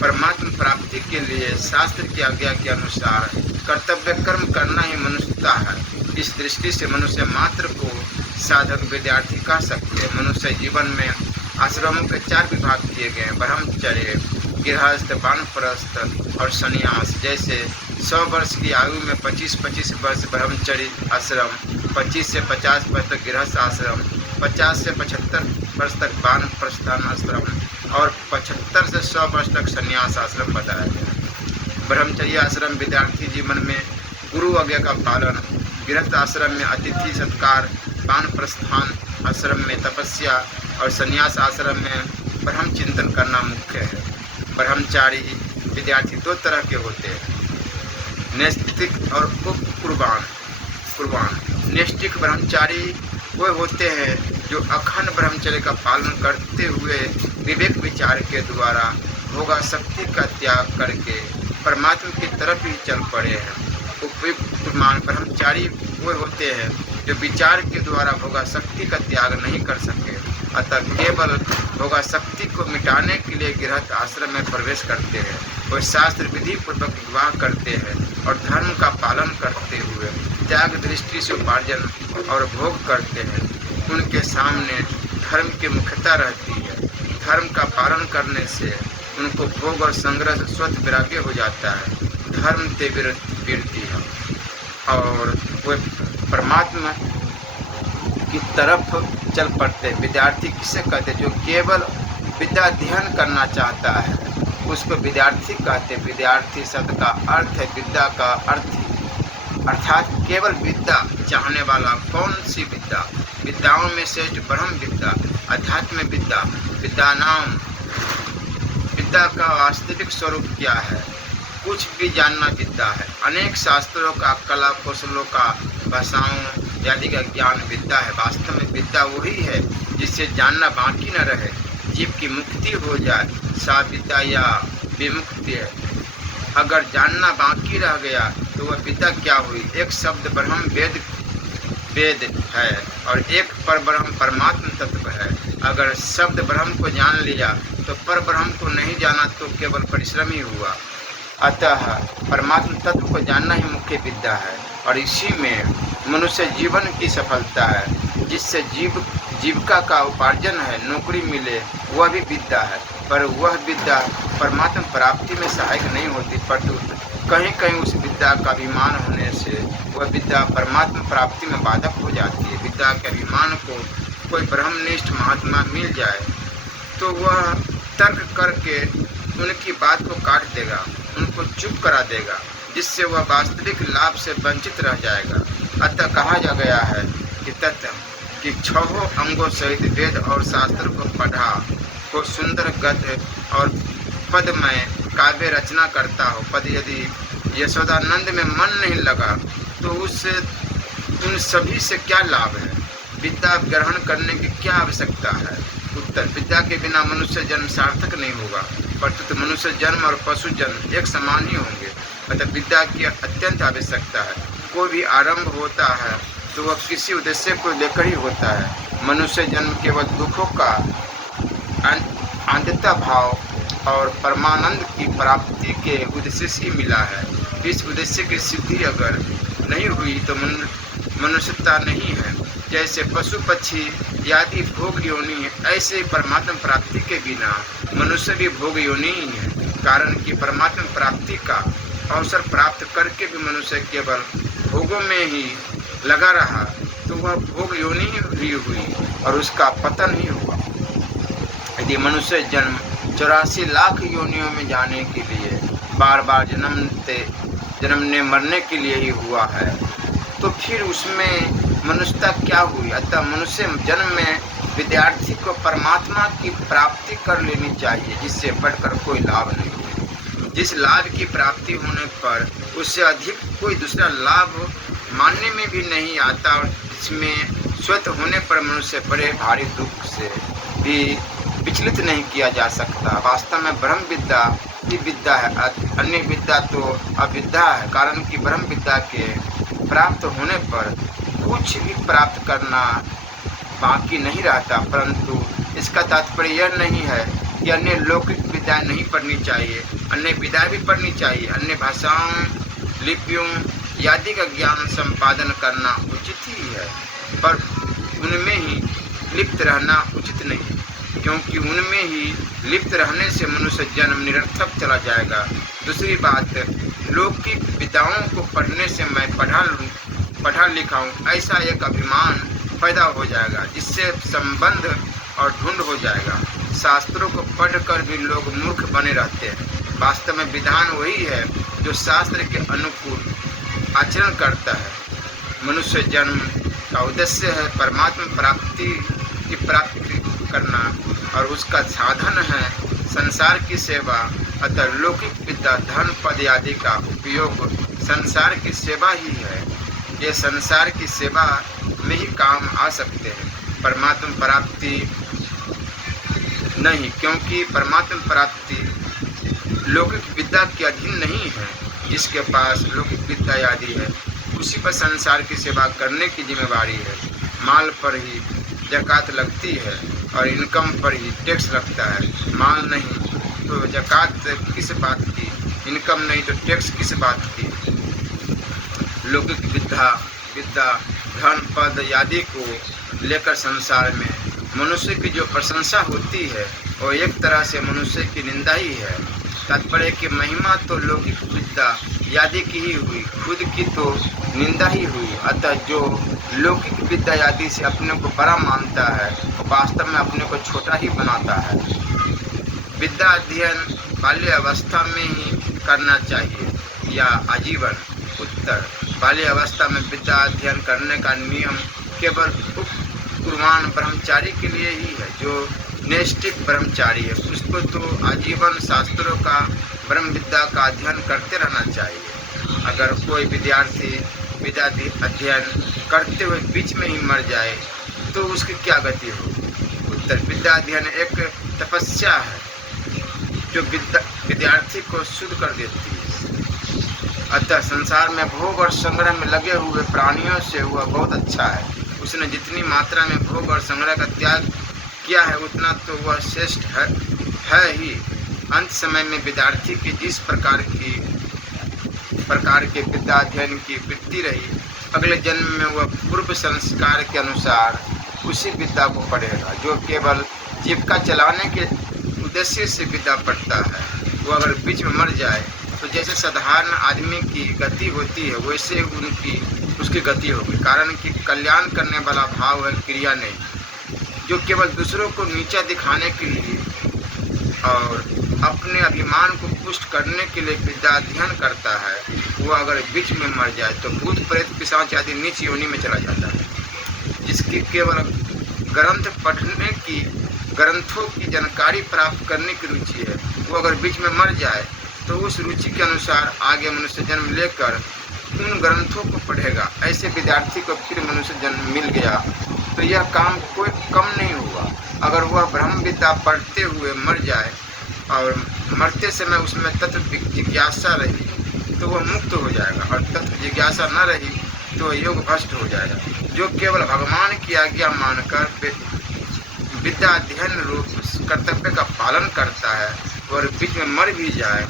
परमात्मा प्राप्ति के लिए शास्त्र की आज्ञा के अनुसार कर्तव्य कर्म करना ही मनुष्यता है। इस दृष्टि से मनुष्य मात्र को साधक विद्यार्थी कह सकते हैं। मनुष्य जीवन में आश्रमों के 4 विभाग किए गए हैं: ब्रह्मचर्य, गृहस्थ, वानप्रस्थ और संन्यास। जैसे 100 वर्ष की आयु में 25-25 वर्ष ब्रह्मचर्य आश्रम, 25 से 50 वर्ष तक गृहस्थ आश्रम 50 से 75 वर्ष तक वानप्रस्थान आश्रम और 75 से 100 वर्ष तक संन्यास आश्रम बताया गया। ब्रह्मचर्य आश्रम विद्यार्थी जीवन में गुरु आज्ञा का पालन, गृहस्थ आश्रम में अतिथि सत्कार, वानप्रस्थान आश्रम में तपस्या और संन्यास आश्रम में ब्रह्म चिंतन करना मुख्य है। ब्रह्मचारी विद्यार्थी दो तरह के होते हैं, नैष्ठिक और कुर्बान। नैष्ठिक ब्रह्मचारी वो होते हैं जो अखंड ब्रह्मचर्य का पालन करते हुए विवेक विचार के द्वारा भोगासक्ति का त्याग करके परमात्मा की तरफ ही चल पड़े हैं। उपयुक्त कुर्बान ब्रह्मचारी वो होते हैं जो विचार के द्वारा भोगासक्ति का त्याग नहीं कर सके, अतः केवल भोगासक्ति को मिटाने के लिए गृहस्थ आश्रम में प्रवेश करते हैं। वे शास्त्र विधि पूर्वक विवाह करते हैं और धर्म का पालन करते हुए त्याग दृष्टि से उपार्जन और भोग करते हैं। उनके सामने धर्म की मुख्यता रहती है। धर्म का पालन करने से उनको भोग और संग्रह से स्वतः वैराग्य हो जाता है। धर्म ते विरति है और वे परमात्मा की तरफ चल पड़ते। विद्यार्थी किसे कहते? जो केवल विद्या अध्ययन करना चाहता है उसको विद्यार्थी कहते। विद्यार्थी शब्द का अर्थ है विद्या का अर्थ, अर्थात केवल विद्या चाहने वाला। कौन सी विद्या? विद्याओं में श्रेष्ठ ब्रह्म विद्या, अध्यात्म विद्या। विद्या का वास्तविक स्वरूप क्या है? कुछ भी जानना विद्या है। अनेक शास्त्रों का, कला कौशलों का, भाषाओं आदि का ज्ञान विद्या है। वास्तव में विद्या वही है जिससे जानना बाकी न रहे, जीव की मुक्ति हो जाए, सा विद्या या विमुक्ति है। अगर जानना बाकी रह गया तो वह विद्या क्या हुई? एक शब्द ब्रह्म वेद है और एक पर ब्रह्म परमात्म तत्व है। अगर शब्द ब्रह्म को जान लिया तो पर ब्रह्म को नहीं जाना तो केवल परिश्रम ही हुआ। अतः परमात्म तत्व को जानना ही मुख्य विद्या है और इसी में मनुष्य जीवन की सफलता है। जिससे जीविका का उपार्जन है, नौकरी मिले, वह भी विद्या है। पर वह विद्या परमात्मा प्राप्ति में सहायक नहीं होती, परंतु कहीं कहीं उस विद्या का अभिमान होने से वह विद्या परमात्मा प्राप्ति में बाधक हो जाती है। विद्या के अभिमान को कोई ब्रह्मनिष्ठ महात्मा मिल जाए तो वह तर्क करके उनकी बात को काट देगा, उनको चुप करा देगा, जिससे वह वास्तविक लाभ से वंचित रह जाएगा। अतः कहा जा गया है कि तत्व कि 6 अंगों सहित वेद और शास्त्र को पढ़ा हो, सुंदर गद्य और पदमय काव्य रचना करता हो, पद यदि यशोदानंद में मन नहीं लगा तो उससे उन सभी से क्या लाभ है? विद्या ग्रहण करने की क्या आवश्यकता है? उत्तर: विद्या के बिना मनुष्य जन्म सार्थक नहीं होगा, परंतु मनुष्य जन्म और पशु जन्म एक समान ही होंगे। अतः विद्या की अत्यंत आवश्यकता है। कोई भी आरंभ होता है तो वह किसी उद्देश्य को लेकर ही होता है। मनुष्य जन्म केवल दुखों का अंतता भाव और परमानंद की प्राप्ति के उद्देश्य से ही मिला है। इस उद्देश्य की सिद्धि अगर नहीं हुई तो मनुष्यता नहीं है। जैसे पशु पक्षी आदि भोग योनि है, ऐसे परमात्मा प्राप्ति के बिना मनुष्य भी भोग योनि ही है। कारण कि परमात्मा प्राप्ति का अवसर प्राप्त करके भी मनुष्य केवल भोगों में ही लगा रहा तो वह भोग योनि ही हुई और उसका पतन ही हुआ। यदि मनुष्य जन्म 84 लाख योनियों में जाने के लिए बार बार जन्मने मरने के लिए ही हुआ है तो फिर उसमें मनुष्यता क्या हुई? अतः मनुष्य जन्म में विद्यार्थी को परमात्मा की प्राप्ति कर लेनी चाहिए, जिससे बढ़कर कोई लाभ नहीं है। जिस लाभ की प्राप्ति होने पर उससे अधिक कोई दूसरा लाभ मानने में भी नहीं आता और इसमें स्वतः होने पर मनुष्य बड़े भारी दुख से भी विचलित नहीं किया जा सकता। वास्तव में ब्रह्म विद्या ही विद्या है, अन्य विद्या तो अविद्या है। कारण कि ब्रह्म विद्या के प्राप्त होने पर कुछ भी प्राप्त करना बाकी नहीं रहता, परंतु इसका तात्पर्य यह नहीं है कि अन्य लौकिक विद्या नहीं पढ़नी चाहिए। अन्य विद्या भी पढ़नी चाहिए। अन्य भाषाओं, लिपियों आदि का ज्ञान संपादन करना उचित ही है, पर उनमें ही लिप्त रहना उचित नहीं, क्योंकि उनमें ही लिप्त रहने से मनुष्य जन्म निरर्थक चला जाएगा। दूसरी बात, लौकिक विद्याओं को पढ़ने से मैं पढ़ा लिखा हूँ ऐसा एक अभिमान पैदा हो जाएगा, जिससे संबंध और ढूंढ हो जाएगा। शास्त्रों को पढ़कर भी लोग मूर्ख बने रहते हैं। वास्तव में विधान वही है जो शास्त्र के अनुकूल आचरण करता है। मनुष्य जन्म का उद्देश्य है परमात्मा प्राप्ति की प्राप्ति करना और उसका साधन है संसार की सेवा। अतः लौकिक विद्या, धन, पद आदि का उपयोग संसार की सेवा ही है। ये संसार की सेवा में ही काम आ सकते हैं, परमात्मा प्राप्ति नहीं, क्योंकि परमात्मा प्राप्ति लौकिक विद्या के अधीन नहीं है। जिसके पास लौकिक विद्या आदि है उसी पर संसार की सेवा करने की जिम्मेवारी है। माल पर ही ज़कात लगती है और इनकम पर ही टैक्स लगता है। माल नहीं तो ज़कात किस बात की, इनकम नहीं तो टैक्स किस बात की। लौकिक विद्या, धन, पद आदि को लेकर संसार में मनुष्य की जो प्रशंसा होती है वो एक तरह से मनुष्य की निंदा ही है। तात्पर्य कि महिमा तो लौकिक विद्या आदि की ही हुई, खुद की तो निंदा ही हुई। अतः जो लौकिक विद्या आदि से अपने को बड़ा मानता है वो वास्तव में अपने को छोटा ही बनाता है। विद्या अध्ययन बाल्य अवस्था में ही करना चाहिए या आजीवन? उत्तर, बाल्य अवस्था में विद्या अध्ययन करने का नियम केवल कुर्बान ब्रह्मचारी के लिए ही है, जो नैष्ठिक ब्रह्मचारी है। उसको तो आजीवन शास्त्रों का ब्रह्म विद्या का अध्ययन करते रहना चाहिए। अगर कोई विद्यार्थी विद्या अध्ययन करते हुए बीच में ही मर जाए तो उसकी क्या गति होगी? उत्तर, विद्या अध्ययन एक तपस्या है जो विद्यार्थी को शुद्ध कर देती है। अतः संसार में भोग और संग्रह में लगे हुए प्राणियों से वह बहुत अच्छा है। उसने जितनी मात्रा में भोग और संग्रह का त्याग किया है उतना तो वह श्रेष्ठ है ही। अंत समय में विद्यार्थी की जिस प्रकार के विद्या अध्ययन की वृत्ति रही, अगले जन्म में वह पूर्व संस्कार के अनुसार उसी विद्या को पढ़ेगा। जो केवल जीविका चलाने के उद्देश्य से विद्या पढ़ता है, वो अगर बीच में मर जाए तो जैसे साधारण आदमी की गति होती है वैसे उसकी गति होगी। कारण कि कल्याण करने वाला भाव है, क्रिया नहीं। जो केवल दूसरों को नीचा दिखाने के लिए और अपने अभिमान को पुष्ट करने के लिए विद्या अध्ययन करता है, वो अगर बीच में मर जाए तो भूत प्रेत पिशाच आदि नीच योनि में चला जाता है। जिसकी केवल ग्रंथ पढ़ने की, ग्रंथों की जानकारी प्राप्त करने की रुचि है, वो अगर बीच में मर जाए तो उस रुचि के अनुसार आगे मनुष्य जन्म लेकर उन ग्रंथों को पढ़ेगा। ऐसे विद्यार्थी को फिर मनुष्य जन्म मिल गया तो यह काम कोई कम नहीं हुआ। अगर वह ब्रह्म विद्या पढ़ते हुए मर जाए और मरते समय उसमें तत्व जिज्ञासा रही तो वह मुक्त हो जाएगा, और तत्व जिज्ञासा न रही तो योग भ्रष्ट हो जाएगा। जो केवल भगवान की आज्ञा मानकर विद्या अध्ययन रूप कर्तव्य का पालन करता है और बीच में मर भी जाए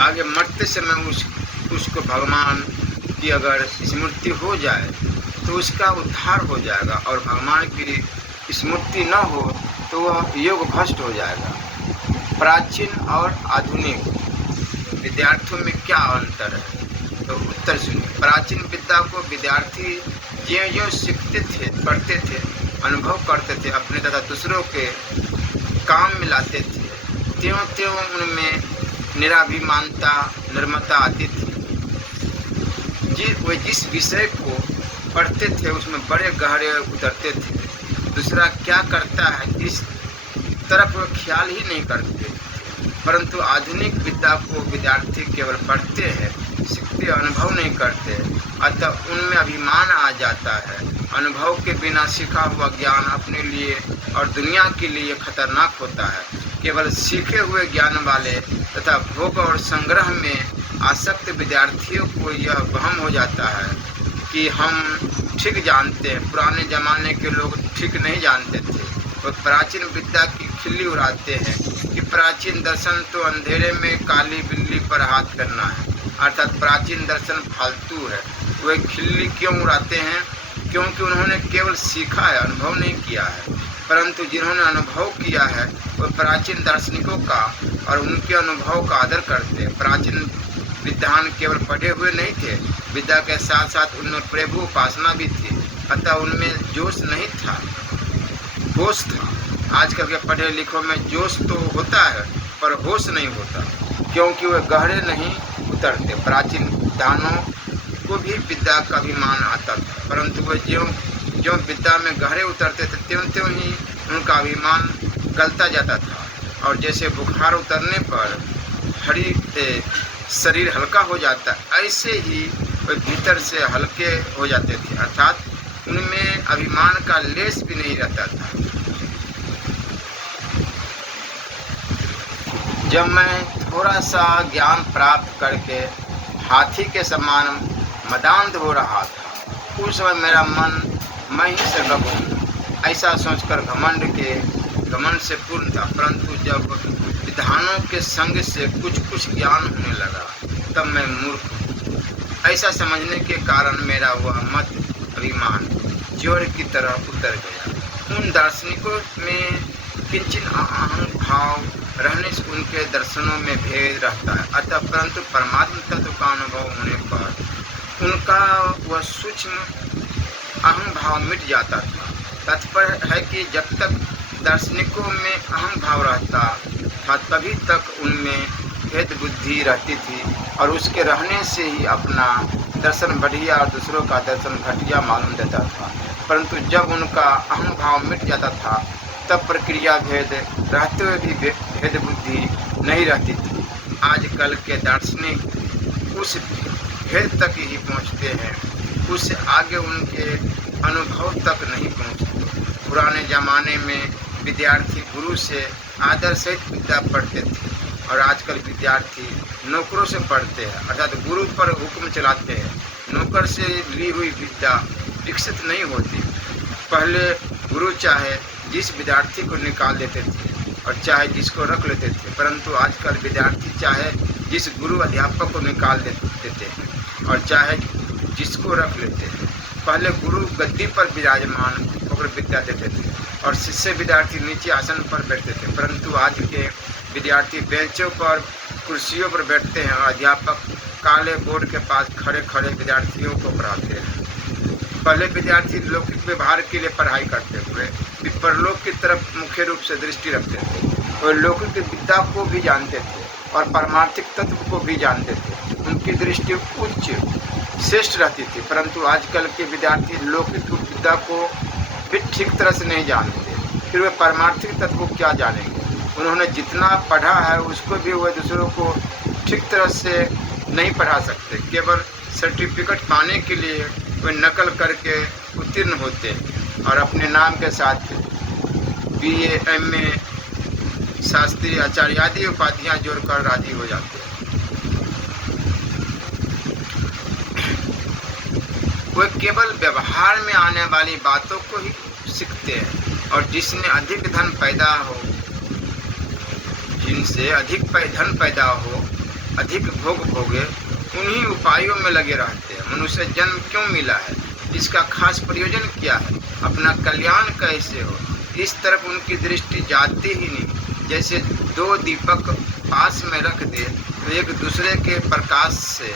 आगे मरते समय उसको भगवान की अगर स्मृति हो जाए तो उसका उद्धार हो जाएगा, और भगवान की स्मृति न हो तो वह योग भ्रष्ट हो जाएगा। प्राचीन और आधुनिक विद्यार्थियों में क्या अंतर है? तो उत्तर सुनिए। प्राचीन विद्या को विद्यार्थी ज्यों सीखते थे, पढ़ते थे, अनुभव करते थे, अपने तथा दूसरों के काम में लाते थे, त्यों उनमें निराभिमानता, निर्मता आती थी। वे जिस विषय को पढ़ते थे उसमें बड़े गहरे उतरते थे। दूसरा क्या करता है इस तरफ वो ख्याल ही नहीं करते। परंतु आधुनिक विद्या को विद्यार्थी केवल पढ़ते हैं, सीखते, अनुभव नहीं करते। अतः उनमें अभिमान आ जाता है। अनुभव के बिना सीखा हुआ ज्ञान अपने लिए और दुनिया के लिए खतरनाक होता है। केवल सीखे हुए ज्ञान वाले तथा भोग और संग्रह में आसक्त विद्यार्थियों को यह वहम हो जाता है कि हम ठीक जानते हैं। पुराने ज़माने के लोग ठीक नहीं जानते थे। वो प्राचीन विद्या की खिल्ली उड़ाते हैं कि प्राचीन दर्शन तो अंधेरे में काली बिल्ली पर हाथ करना है, अर्थात प्राचीन दर्शन फालतू है। वे खिल्ली क्यों उड़ाते हैं? क्योंकि उन्होंने केवल सीखा है, अनुभव नहीं किया है। परंतु जिन्होंने अनुभव किया है वो प्राचीन दार्शनिकों का और उनके अनुभव का आदर करते। प्राचीन विद्वान केवल पढ़े हुए नहीं थे, विद्या के साथ साथ उनमें प्रभु उपासना भी थी, अतः उनमें जोश नहीं था, होश था। आजकल के पढ़े लिखों में जोश तो होता है पर होश नहीं होता, क्योंकि वे गहरे नहीं उतरते। प्राचीन दानों को भी विद्या का अभिमान आता था, परंतु वे ज्यों विद्या में गहरे उतरते थे त्यों ही उनका अभिमान गलता जाता था, और जैसे बुखार उतरने पर शरीर हल्का हो जाता, ऐसे ही वे भीतर से हल्के हो जाते थे, अर्थात उनमें अभिमान का लेश भी नहीं रहता था। जब मैं थोड़ा सा ज्ञान प्राप्त करके हाथी के समान मदान्ध हो रहा था, उस समय मेरा मन मैं ही सर्वज्ञ हूँ ऐसा सोचकर घमंड से पूर्ण था। परंतु जब विधानों के संग से कुछ ज्ञान होने लगा तब मैं मूर्ख हूँ ऐसा समझने के कारण मेरा वह मत अभिमान जोर की तरह उतर गया। उन दार्शनिकों में किंचन अहंग भाव रहने से उनके दर्शनों में भेद रहता है, अतः परंतु परमात्म तत्व का अनुभव होने पर उनका वह सूक्ष्म अहम भाव मिट जाता था। तात्पर्य है कि जब तक दार्शनिकों में अहम भाव रहता था तभी तक उनमें भेद बुद्धि रहती थी, और उसके रहने से ही अपना दर्शन बढ़िया और दूसरों का दर्शन घटिया मालूम देता था। परंतु जब उनका अहम भाव मिट जाता था तब प्रक्रिया भेद रहते हुए भी भेद बुद्धि नहीं रहती थी। आजकल के दार्शनिक उस भेद तक ही पहुँचते हैं, उससे आगे उनके अनुभव तक नहीं पहुँचते। पुराने ज़माने में विद्यार्थी गुरु से आदर सहित विद्या पढ़ते थे, और आजकल विद्यार्थी नौकरों से पढ़ते हैं, अर्थात गुरु पर हुक्म चलाते हैं। नौकर से ली हुई विद्या विकसित नहीं होती। पहले गुरु चाहे जिस विद्यार्थी को निकाल देते थे और चाहे जिसको रख लेते थे, परंतु आजकल विद्यार्थी चाहे जिस गुरु अध्यापक को निकाल देते हैं और चाहे जिसको रख लेते हैं। पहले गुरु गद्दी पर विराजमान होकर विद्या देते थे और शिष्य विद्यार्थी नीचे आसन पर बैठते थे, परंतु आज के विद्यार्थी बेंचों पर कुर्सियों पर बैठते हैं और अध्यापक काले बोर्ड के पास खड़े खड़े विद्यार्थियों को पढ़ाते हैं। पहले विद्यार्थी लौकिक व्यवहार के लिए पढ़ाई करते हुए परलोक की तरफ मुख्य रूप से दृष्टि रखते थे, और लौकिक विद्या को भी जानते थे और पारमार्थिक तत्व को भी जानते थे। उनकी दृष्टि उच्च श्रेष्ठ रहती थी, परंतु आजकल के विद्यार्थी लौकिक विद्या को भी ठीक तरह से नहीं जानते, फिर वे पारमार्थिक तत्व को क्या जानेंगे। उन्होंने जितना पढ़ा है उसको भी वह दूसरों को ठीक तरह से नहीं पढ़ा सकते। केवल सर्टिफिकेट पाने के लिए वे नकल करके उत्तीर्ण होते हैं और अपने नाम के साथ BA, MA, शास्त्री, आचार्य आदि उपाधियाँ जोड़कर राजी हो जाते हैं। वे केवल व्यवहार में आने वाली बातों को ही सीखते हैं, और जिसने अधिक धन पैदा हो, जिनसे अधिक धन पैदा हो, अधिक भोग भोगे, उन्हीं उपायों में लगे रहते हैं। मनुष्य जन्म क्यों मिला है, इसका खास प्रयोजन क्या है, अपना कल्याण कैसे हो, इस तरफ उनकी दृष्टि जाती ही नहीं। जैसे दो दीपक पास में रख दे तो एक दूसरे के प्रकाश से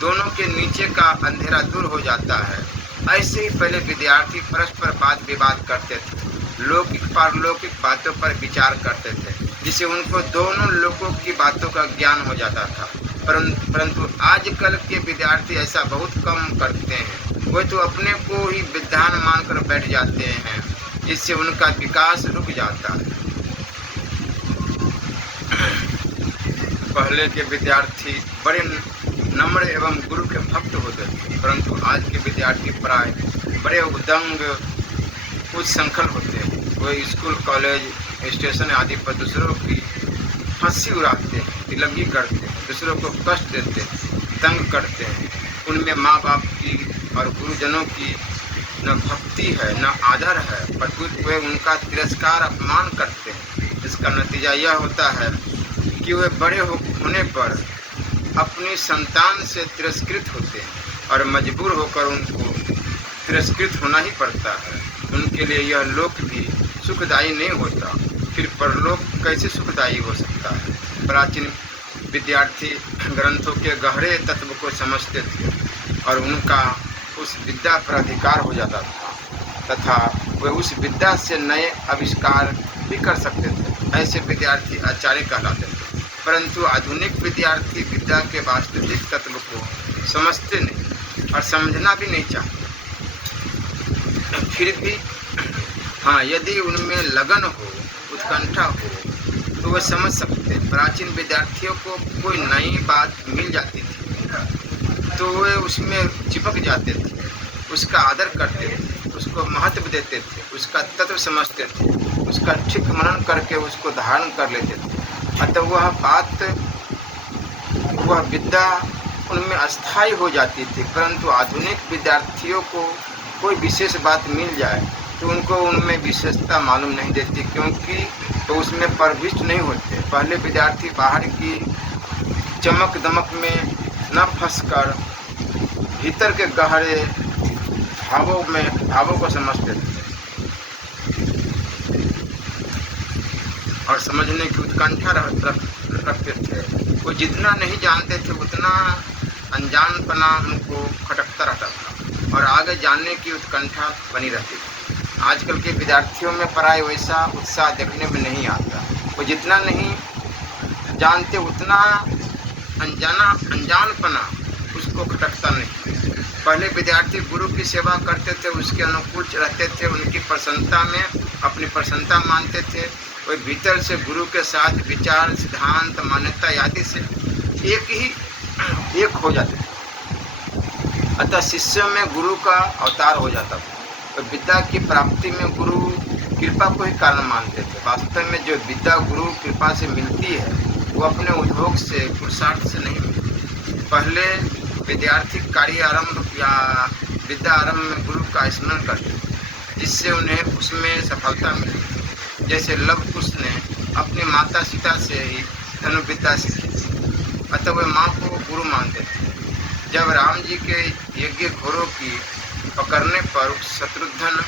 दोनों के नीचे का अंधेरा दूर हो जाता है, ऐसे ही पहले विद्यार्थी परस्पर वाद विवाद करते थे, लौकिक पारलौकिक बातों पर विचार करते थे, जिससे उनको दोनों लोगों की बातों का ज्ञान हो जाता था। परंतु आजकल के विद्यार्थी ऐसा बहुत कम करते हैं। वे तो अपने को ही विद्वान मानकर बैठ जाते हैं, जिससे उनका विकास रुक जाता है। पहले के विद्यार्थी बड़े नम्र एवं गुरु के भक्त होते थे, परंतु आज के विद्यार्थी प्राय बड़े उदंग उच्छृंखल होते हैं। वे स्कूल, कॉलेज, स्टेशन आदि पर दूसरों की हंसी उड़ाते हैं, तिलंगी करते हैं, दूसरों को कष्ट देते हैं, तंग करते हैं। उनमें माँ बाप की और गुरुजनों की न भक्ति है न आदर है, प्रत्युत वे उनका तिरस्कार अपमान करते हैं। इसका नतीजा यह होता है कि वे बड़े होने पर अपनी संतान से तिरस्कृत होते हैं और मजबूर होकर उनको तिरस्कृत होना ही पड़ता है। उनके लिए यह लोक भी सुखदायी नहीं होता, फिर परलोक कैसे सुखदायी हो सकता है। प्राचीन विद्यार्थी ग्रंथों के गहरे तत्व को समझते थे और उनका उस विद्या पर अधिकार हो जाता था तथा वे उस विद्या से नए आविष्कार भी कर सकते थे। ऐसे विद्यार्थी आचार्य कहलाते थे। परंतु आधुनिक विद्यार्थी विद्या के वास्तविक तत्व को समझते नहीं और समझना भी नहीं चाहते। फिर भी हाँ, यदि उनमें लगन हो, उत्कंठा हो तो वे समझ सकते। प्राचीन विद्यार्थियों को कोई नई बात मिल जाती थी तो वे उसमें चिपक जाते थे, उसका आदर करते थे, उसको महत्व देते थे, उसका तत्व समझते थे, उसका ठीक मनन करके उसको धारण कर लेते थे। अतः वह विद्या उनमें अस्थायी हो जाती थी। परंतु आधुनिक विद्यार्थियों को कोई विशेष बात मिल जाए तो उनको उनमें विशेषता मालूम नहीं देती, क्योंकि तो उसमें प्रविष्ट नहीं होते। पहले विद्यार्थी बाहर की चमक दमक में न फंसकर भीतर के गहरे भावों को समझते थे और समझने की उत्कंठा रखते थे। वो जितना नहीं जानते थे उतना अनजानपना उनको खटकता रहता था और आगे जानने की उत्कंठा बनी रहती थी। आजकल के विद्यार्थियों में प्राय वैसा उत्साह देखने में नहीं आता। वो जितना नहीं जानते उतना अनजानपना उसको खटकता नहीं। पहले विद्यार्थी गुरु की सेवा करते थे, उसके अनुकूल रहते थे, उनकी प्रसन्नता में अपनी प्रसन्नता मानते थे। वे भीतर से गुरु के साथ विचार, सिद्धांत, मान्यता आदि से एक हो जाते थे। अतः शिष्य में गुरु का अवतार हो जाता था। तो विद्या की प्राप्ति में गुरु कृपा को ही कारण मानते थे। वास्तव में जो विद्या गुरु कृपा से मिलती है वो अपने उद्योग से, पुरुषार्थ से नहीं मिलती। पहले विद्यार्थी कार्य आरंभ या विद्या आरंभ में गुरु का स्मरण करते थे, जिससे उन्हें उसमें सफलता मिली। जैसे लव कुश ने अपनी माता सीता से ही धनुर्विद्या सीखी। अतः वे माँ को गुरु मानते थे। जब राम जी के यज्ञ घोरों की पकड़ने पर शत्रुघ्न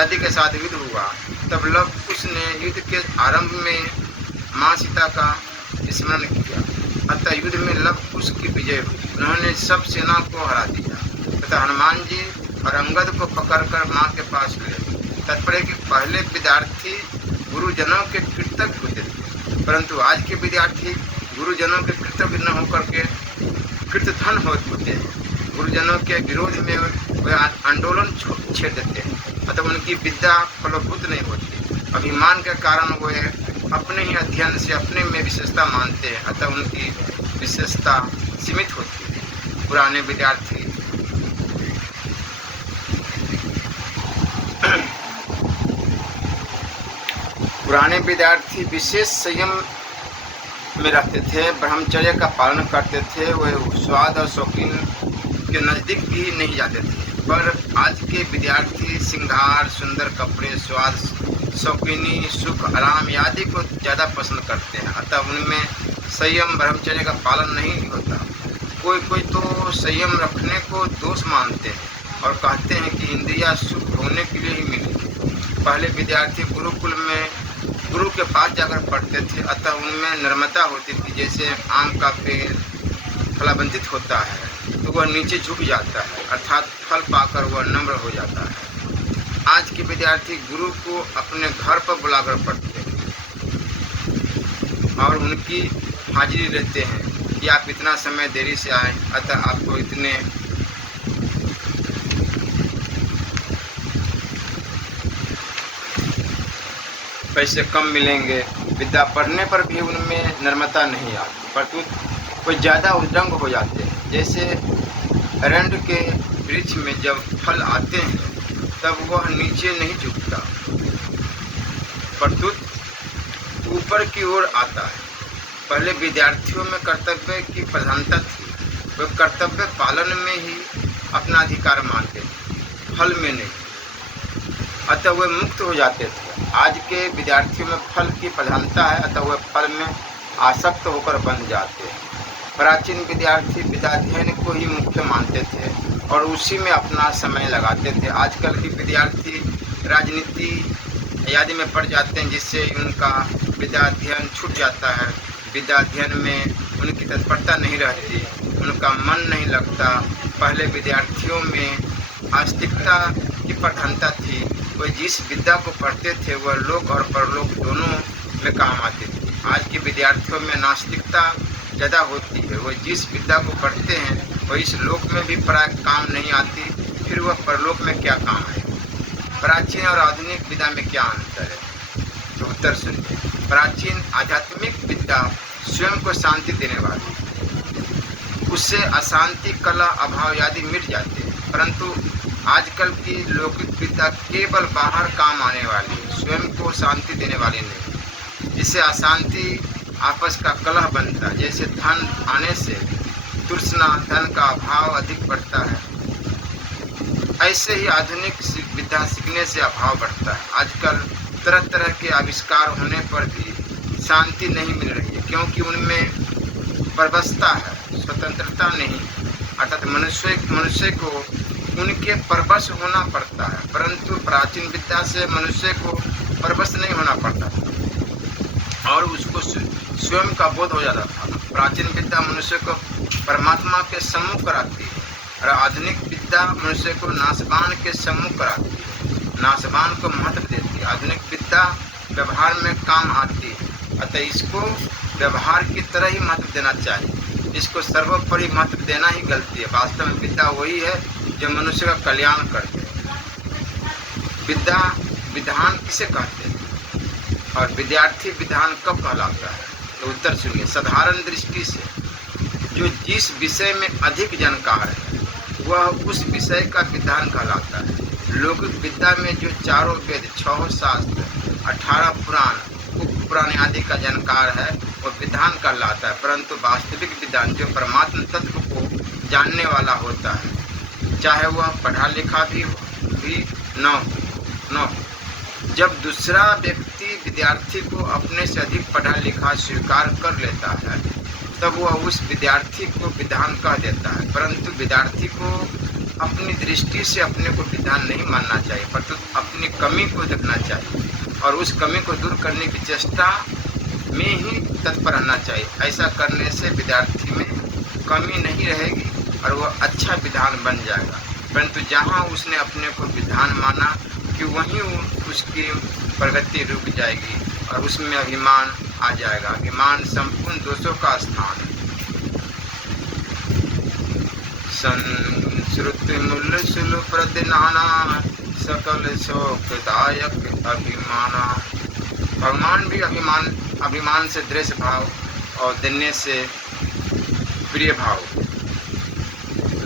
आदि के साथ युद्ध हुआ, तब लव कुश ने युद्ध के आरंभ में माँ सीता का स्मरण किया। अतः युद्ध में लव कुश की विजय हुई। उन्होंने सब सेना को हरा दिया तथा हनुमान जी और अंगद को पकड़कर माँ के पास गए। तात्पर्य कि पहले विद्यार्थी गुरुजनों के कृतज्ञ होते थे, परंतु आज के विद्यार्थी गुरुजनों के कृतज्ञ न होकर के कृतधन होते हैं। गुरुजनों के विरोध में वे आंदोलन छेड़ देते हैं। अतः उनकी विद्या फलभूत नहीं होती। अभिमान के कारण वे अपने ही अध्ययन से अपने में विशेषता मानते हैं। अतः उनकी विशेषता सीमित होती है। पुराने विद्यार्थी विशेष संयम में रहते थे, ब्रह्मचर्य का पालन करते थे। वे स्वाद और शौकीन के नज़दीक भी नहीं जाते थे। पर आज के विद्यार्थी श्रृंगार, सुंदर कपड़े, स्वाद, शौकीनी, सुख, आराम आदि को ज़्यादा पसंद करते हैं। अतः उनमें संयम, ब्रह्मचर्य का पालन नहीं होता। कोई तो संयम रखने को दोष मानते हैं और कहते हैं कि इंद्रियां सुख होने के लिए ही मिली। पहले विद्यार्थी गुरुकुल में गुरु के पास जाकर पढ़ते थे। अतः उनमें नम्रता होती थी। जैसे आम का पेड़ फलाबंधित होता है तो वह नीचे झुक जाता है, अर्थात फल पाकर वह नम्र हो जाता है। आज के विद्यार्थी गुरु को अपने घर पर बुलाकर पढ़ते हैं और उनकी हाजिरी रहते हैं कि आप इतना समय देरी से आए, अतः आपको इतने पैसे कम मिलेंगे। विद्या पढ़ने पर भी उनमें नम्रता नहीं आती, परंतु वे ज़्यादा उद्दंड हो जाते हैं। जैसे अरंड के वृक्ष में जब फल आते हैं तब वह नीचे नहीं झुकता, परंतु ऊपर की ओर आता है। पहले विद्यार्थियों में कर्तव्य की प्रधानता थी। वे कर्तव्य पालन में ही अपना अधिकार मानते थे, फल में नहीं। अतः वे मुक्त हो जाते थे। आज के विद्यार्थियों में फल की प्रधानता है, अतः वे फल में आसक्त होकर बन जाते हैं। प्राचीन विद्यार्थी विद्याध्ययन को ही मुख्य मानते थे और उसी में अपना समय लगाते थे। आजकल के विद्यार्थी राजनीति, याद में पड़ जाते हैं, जिससे उनका विद्याध्ययन छूट जाता है। विद्याध्ययन में उनकी तत्परता नहीं रहती, उनका मन नहीं लगता। पहले विद्यार्थियों में आस्तिकता की प्रधानता थी। वह जिस विद्या को पढ़ते थे वह लोक और परलोक दोनों में काम आती थी। आज के विद्यार्थियों में नास्तिकता ज़्यादा होती है। वह जिस विद्या को पढ़ते हैं वह इस लोक में भी प्राय काम नहीं आती, फिर वह परलोक में क्या काम है। प्राचीन और आधुनिक विद्या में क्या अंतर है? तो उत्तर सुनिए। प्राचीन आध्यात्मिक विद्या स्वयं को शांति देने वाली, उससे अशांति, कला, अभाव आदि मिट जाते हैं। परंतु आजकल की लौकिक विद्या केवल बाहर काम आने वाली, स्वयं को शांति देने वाली नहीं। जिससे अशांति, आपस का कलह बनता है। जैसे धन आने से तृष्णा, धन का अभाव अधिक बढ़ता है, ऐसे ही आधुनिक विद्या सीखने से अभाव बढ़ता है। आजकल तरह तरह के आविष्कार होने पर भी शांति नहीं मिल रही है, क्योंकि उनमें परवशता है, स्वतंत्रता नहीं। अर्थात मनुष्य को उनके परवश होना पड़ता है। परंतु प्राचीन विद्या से मनुष्य को परवश नहीं होना पड़ता और उसको स्वयं का बोध हो जाता था। प्राचीन विद्या मनुष्य को परमात्मा के सम्मुख कराती है और आधुनिक विद्या मनुष्य को नाशवान के सम्मुख कराती है, नाशवान को महत्व देती है। आधुनिक विद्या व्यवहार में काम आती है, अतः इसको व्यवहार की तरह ही महत्व देना चाहिए। इसको सर्वोपरि महत्व देना ही गलती है। वास्तव में विद्या वही है जो मनुष्य का कल्याण करते हैं। विद्या विधान किसे कहते हैं और विद्यार्थी विधान कब कहलाता है? तो उत्तर सुनिए। साधारण दृष्टि से जो जिस विषय में अधिक जानकार है वह उस विषय का विधान कहलाता है। लौकिक विद्या में जो चारों वेद, 6 शास्त्र, 18 पुराण, उप पुराण आदि का जानकार है वह विधान कहलाता है। परंतु वास्तविक विधान जो परमात्मा तत्व को जानने वाला होता है, चाहे वह पढ़ा लिखा भी न हो। जब दूसरा व्यक्ति विद्यार्थी को अपने से अधिक पढ़ा लिखा स्वीकार कर लेता है तब वह उस विद्यार्थी को विधान कह देता है। परंतु विद्यार्थी को अपनी दृष्टि से अपने को विधान नहीं मानना चाहिए, परंतु अपनी कमी को देखना चाहिए और उस कमी को दूर करने की चेष्टा में ही तत्पर रहना चाहिए। ऐसा करने से विद्यार्थी में कमी नहीं रहेगी और वह अच्छा विधान बन जाएगा। परंतु जहाँ उसने अपने को विधान माना कि वहीं उसकी प्रगति रुक जाएगी और उसमें अभिमान आ जाएगा। अभिमान संपूर्ण दोषों का स्थान है। संस्कृति मूल सुलु प्रदिनाना सकल शोकदायक अभिमाना। भगवान भी अभिमान से द्वेष भाव और देने से प्रिय भाव।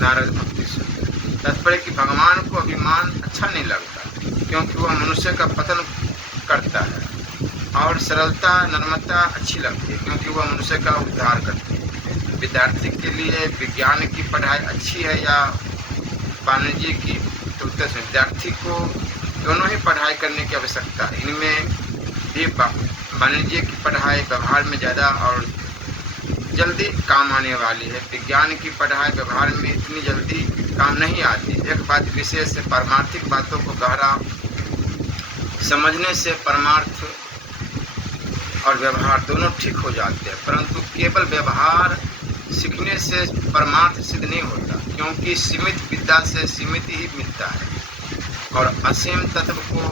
नारद भक्ति सुन तात्पर्य कि भगवान को अभिमान अच्छा नहीं लगता, क्योंकि वह मनुष्य का पतन करता है, और सरलता, नम्रता अच्छी लगती है, क्योंकि वह मनुष्य का उद्धार करती है। विद्यार्थी के लिए विज्ञान की पढ़ाई अच्छी है या वाणिज्य की? तो उत्तर से विद्यार्थी को दोनों ही पढ़ाई करने की आवश्यकता है। इनमें भी वाणिज्य की पढ़ाई व्यवहार में ज़्यादा और जल्दी काम आने वाली है। विज्ञान की पढ़ाई व्यवहार में इतनी जल्दी काम नहीं आती। एक बात विशेष है, पारमार्थिक बातों को गहरा समझने से परमार्थ और व्यवहार दोनों ठीक हो जाते हैं। परंतु केवल व्यवहार सीखने से परमार्थ सिद्ध नहीं होता, क्योंकि सीमित विद्या से सीमित ही मिलता है और असीम तत्व को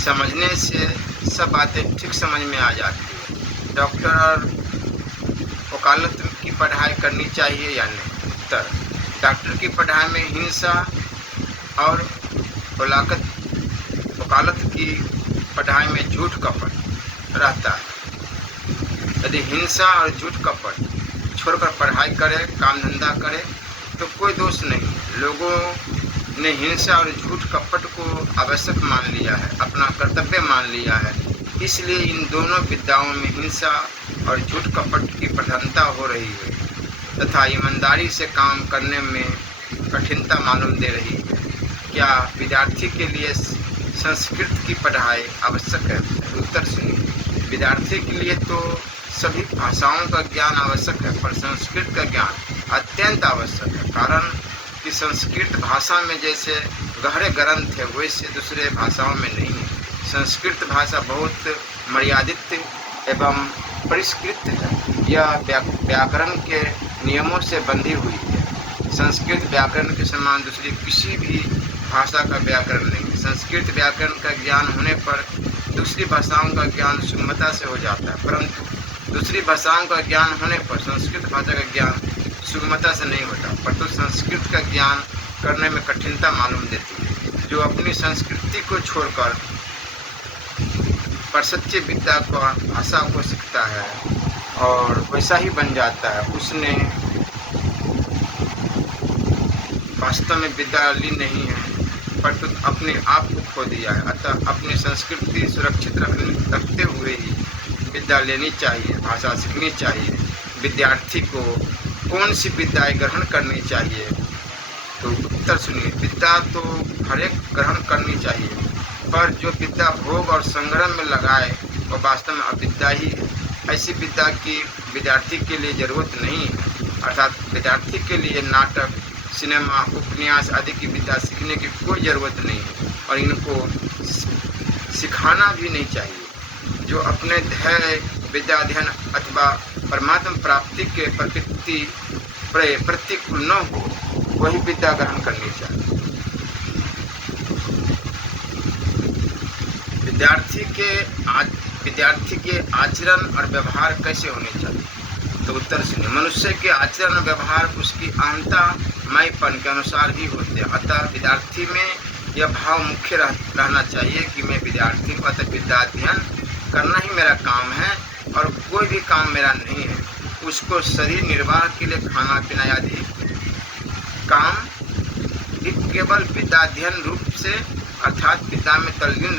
समझने से सब बातें ठीक समझ में आ जाती है। डॉक्टर और वकालत की पढ़ाई करनी चाहिए या नहीं? उत्तर, डॉक्टर की पढ़ाई में हिंसा और वकालत की पढ़ाई में झूठ कपट रहता है। यदि हिंसा और झूठ कपट छोड़कर पढ़ाई करे, काम धंधा करे तो कोई दोष नहीं। लोगों ने हिंसा और झूठ कपट को आवश्यक मान लिया है, अपना कर्तव्य मान लिया है। इसलिए इन दोनों विद्याओं में हिंसा और झूठ कपट की प्रधानता हो रही है तथा ईमानदारी से काम करने में कठिनता मालूम दे रही है। क्या विद्यार्थी के लिए संस्कृत की पढ़ाई आवश्यक है? उत्तर सुनिए। विद्यार्थी के लिए तो सभी भाषाओं का ज्ञान आवश्यक है, पर संस्कृत का ज्ञान अत्यंत आवश्यक है। कारण कि संस्कृत भाषा में जैसे गहरे ग्रंथ है वैसे दूसरे भाषाओं में नहीं है। संस्कृत भाषा बहुत मर्यादित एवं परिष्कृत है। यह व्याकरण के नियमों से बंधी हुई है। संस्कृत व्याकरण के समान दूसरी किसी भी भाषा का व्याकरण नहीं। संस्कृत व्याकरण का ज्ञान होने पर दूसरी भाषाओं का ज्ञान सुगमता से हो जाता है, परंतु दूसरी भाषाओं का ज्ञान होने पर संस्कृत भाषा का ज्ञान सुगमता से नहीं होता, परंतु संस्कृत का ज्ञान करने में कठिनता मालूम देती है। जो अपनी संस्कृति को छोड़कर पाश्चात्य विद्या को भाषा को सीखता है और वैसा ही बन जाता है, उसने वास्तव में विद्या ली नहीं है, परंतु अपने आप को खो दिया है। अतः अपनी संस्कृति सुरक्षित रखते हुए ही विद्या लेनी चाहिए, भाषा सीखनी चाहिए। विद्यार्थी को कौन सी विद्याएं ग्रहण करनी चाहिए? तो उत्तर सुनिए, विद्या तो हर एक ग्रहण करनी चाहिए, पर जो विद्या भोग और संग्रह में लगाए वह वास्तव में अविद्या ही है। ऐसी विद्या की विद्यार्थी के लिए जरूरत नहीं है। अर्थात विद्यार्थी के लिए नाटक, सिनेमा, उपन्यास आदि की विद्या सीखने की कोई ज़रूरत नहीं है और इनको सिखाना भी नहीं चाहिए। जो अपने धैर्य, विद्या अध्ययन अथवा परमात्मा प्राप्ति के प्रकृति प्रतिकूल न हो, वही विद्या ग्रहण करनी चाहिए। विद्यार्थी के आचरण और व्यवहार कैसे होने चाहिए? तो उत्तर सुनिए, मनुष्य के आचरण और व्यवहार उसकी अहंता मैंपन के अनुसार ही होते हैं। अतः विद्यार्थी में यह भाव मुख्य रहना चाहिए कि मैं विद्यार्थी हूँ, अतः विद्या अध्ययन करना ही मेरा काम है और कोई भी काम मेरा नहीं है। उसको शरीर निर्वाह के लिए खाना पीना आदि काम भी केवल विद्याध्ययन रूप से अर्थात विद्या में तल्लीन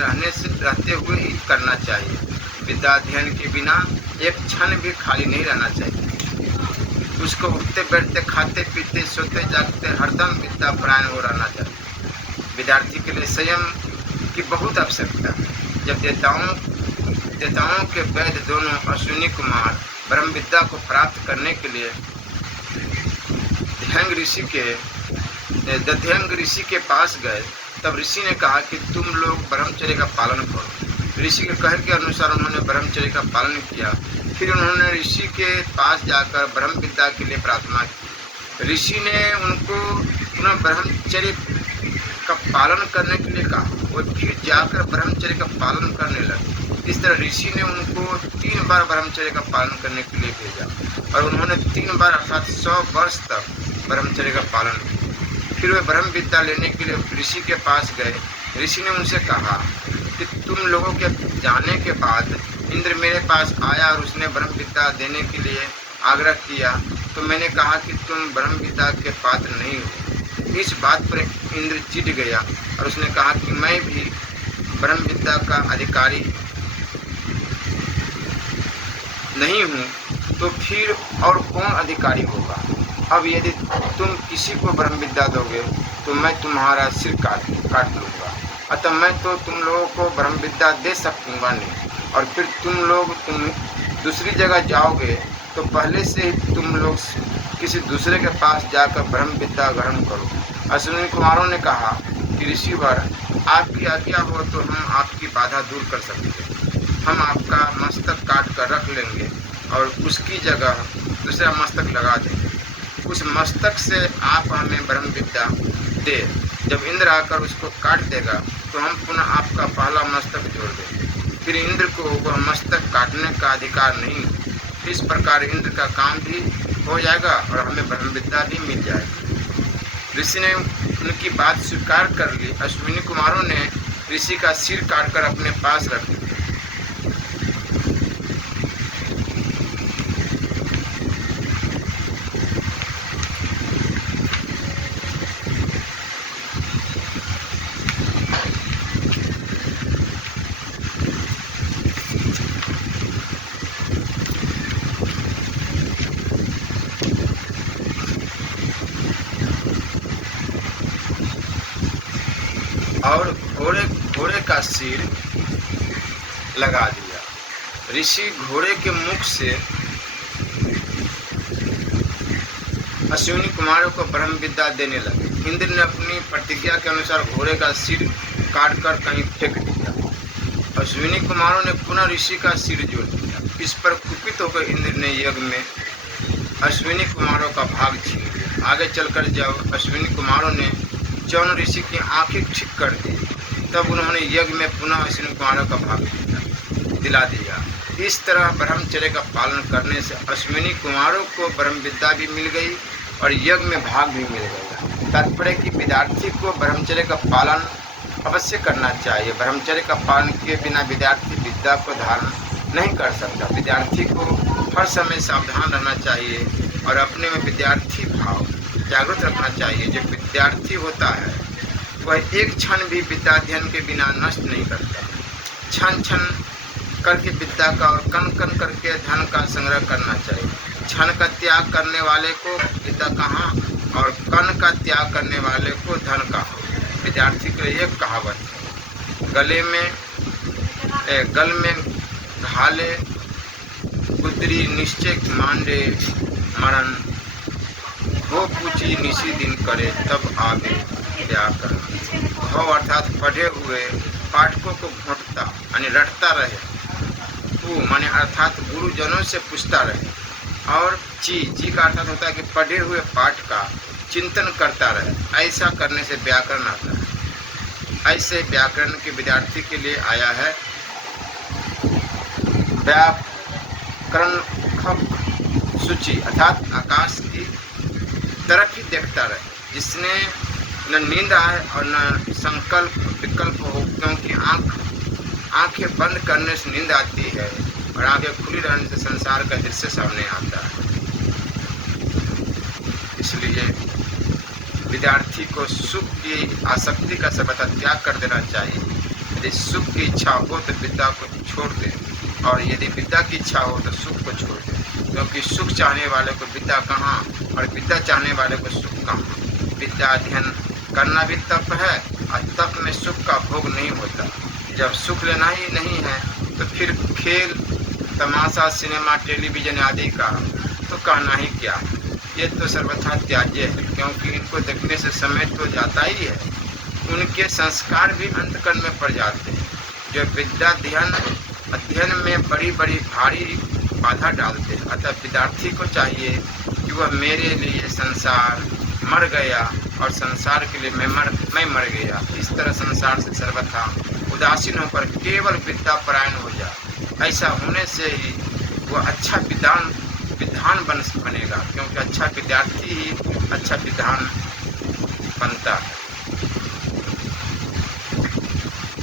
रहते हुए ही करना चाहिए। विद्याध्ययन के बिना एक क्षण भी खाली नहीं रहना चाहिए। उसको उठते बैठते, खाते पीते, सोते जागते हरदम विद्या परायण हो रहना चाहिए। विद्यार्थी के लिए संयम की बहुत आवश्यकता है। जब देवताओं के वैद्य दोनों अश्विनी कुमार ब्रह्म विद्या को प्राप्त करने के लिए दध्यंग ऋषि के पास गए, तब ऋषि ने कहा कि तुम लोग ब्रह्मचर्य का पालन करो। ऋषि के कहे के अनुसार उन्होंने ब्रह्मचर्य का पालन किया। फिर उन्होंने ऋषि के पास जाकर ब्रह्म विद्या के लिए प्रार्थना की। ऋषि ने उनको पुनः ब्रह्मचर्य का पालन करने के लिए कहा। वो फिर जाकर ब्रह्मचर्य का पालन करने लगे। इस तरह ऋषि ने उनको 3 बार ब्रह्मचर्य का पालन करने के लिए भेजा और उन्होंने 3 बार अर्थात 100 वर्ष तक ब्रह्मचर्य का पालन किया। फिर वे ब्रह्म विद्या लेने के लिए ऋषि के पास गए। ऋषि ने उनसे कहा कि तुम लोगों के जाने के बाद इंद्र मेरे पास आया और उसने ब्रह्म विद्या देने के लिए आग्रह किया, तो मैंने कहा कि तुम ब्रह्म विद्या के पात्र नहीं हो। इस बात पर इंद्र चिढ़ गया और उसने कहा कि मैं भी ब्रह्म विद्या का अधिकारी नहीं हूँ, तो फिर और कौन अधिकारी होगा? अब यदि तुम किसी को ब्रह्म विद्या दोगे तो मैं तुम्हारा सिर काट लूँगा। अतः मैं तो तुम लोगों को ब्रह्म विद्या दे सकूँगा नहीं। और फिर तुम दूसरी जगह जाओगे तो पहले से ही तुम लोग किसी दूसरे के पास जाकर ब्रह्म विद्या ग्रहण करो। अश्विनी कुमारों ने कहा कि ऋषिवर, आपकी आज्ञा हो तो हम आपकी बाधा दूर कर सकते हैं। हम आपका मस्तक काट कर रख लेंगे और उसकी जगह दूसरा मस्तक लगा देंगे। उस मस्तक से आप हमें ब्रह्म विद्या दे। जब इंद्र आकर उसको काट देगा तो हम पुनः आपका पहला मस्तक जोड़ देंगे। फिर इंद्र को वह मस्तक काटने का अधिकार नहीं। इस प्रकार इंद्र का काम भी हो जाएगा और हमें ब्रह्म विद्या भी मिल जाएगी। ऋषि ने उनकी बात स्वीकार कर ली। अश्विनी कुमारों ने ऋषि का सिर काटकर अपने पास रख लिया। और घोड़े का सिर लगा दिया। ऋषि घोड़े के मुख से अश्विनी कुमारों को ब्रह्म विद्या देने लगे। इंद्र ने अपनी प्रतिज्ञा के अनुसार घोड़े का सिर काटकर कहीं फेंक दिया। अश्विनी कुमारों ने पुनः ऋषि का सिर जोड़ दिया। इस पर कुपित होकर इंद्र ने यज्ञ में अश्विनी कुमारों का भाग छीन लिया। आगे चलकर जब अश्विनी कुमारों ने चौन ऋषि की आंखें ठीक कर दी, तब उन्होंने यज्ञ में पुनः अश्विनी कुमारों का भाग दिला दिया। इस तरह ब्रह्मचर्य का पालन करने से अश्विनी कुमारों को ब्रह्म विद्या भी मिल गई और यज्ञ में भाग भी मिल गया। तात्पर्य कि विद्यार्थी को ब्रह्मचर्य का पालन अवश्य करना चाहिए। ब्रह्मचर्य का पालन किए बिना विद्यार्थी विद्या को धारण नहीं कर सकता। विद्यार्थी को हर समय सावधान रहना चाहिए और अपने में विद्यार्थी भाव जागृत रखना चाहिए। जो विद्यार्थी होता है वह एक क्षण भी विद्याध्ययन के बिना नष्ट नहीं करता। क्षण क्षण करके विद्या का और कण कण करके धन का संग्रह करना चाहिए। क्षण का त्याग करने वाले को विद्या कहाँ और कण का त्याग करने वाले को धन कहाँ। विद्यार्थी को एक कहावत है, गल में घाले गुदरी निश्चय मांडे मरण, वो पूछी निशी दिन करे तब आगे व्याकरण। भाव अर्थात पढ़े हुए पाठकों को घोंटता यानी रटता रहे। वो माने अर्थात गुरुजनों से पूछता रहे। और जी का अर्थात होता है कि पढ़े हुए पाठ का चिंतन करता रहे। ऐसा करने से व्याकरण आता है। ऐसे व्याकरण के विद्यार्थी के लिए आया है व्याकरण खप सूची अर्थात आकाश की तरफ ही देखता रहे, जिसने न नींद आए और न संकल्प विकल्प हो, क्योंकि आंखें बंद करने से नींद आती है और आंखें खुली रहने से संसार का दृश्य सामने आता है। इसलिए विद्यार्थी को सुख की आसक्ति का सर्वथा त्याग कर देना चाहिए। यदि सुख की इच्छा हो तो विद्या को छोड़ दे और यदि विद्या की इच्छा हो तो सुख को छोड़ दे, क्योंकि सुख चाहने वाले को विद्या कहाँ और विद्या चाहने वाले को सुख कहाँ। विद्या अध्ययन करना भी तप है और तप में सुख का भोग नहीं होता। जब सुख लेना ही नहीं है तो फिर खेल तमाशा सिनेमा टेलीविजन आदि का तो कहना ही क्या। ये तो सर्वथा त्याज्य है, क्योंकि इनको देखने से समय तो जाता ही है। उनके संस्कार भी अंतकरण में पड़ जाते हैं, जो विद्या अध्ययन में बड़ी बड़ी भारी बाधा डालते हैं। अतः विद्यार्थी को चाहिए कि वह मेरे लिए संसार मर गया और संसार के लिए मैं मर गया, इस तरह संसार से सर्वथा उदासीन होकर केवल विद्या परायण हो जाए। ऐसा होने से ही वह अच्छा विद्वान बनेगा, क्योंकि अच्छा विद्यार्थी ही अच्छा विद्वान बनता है।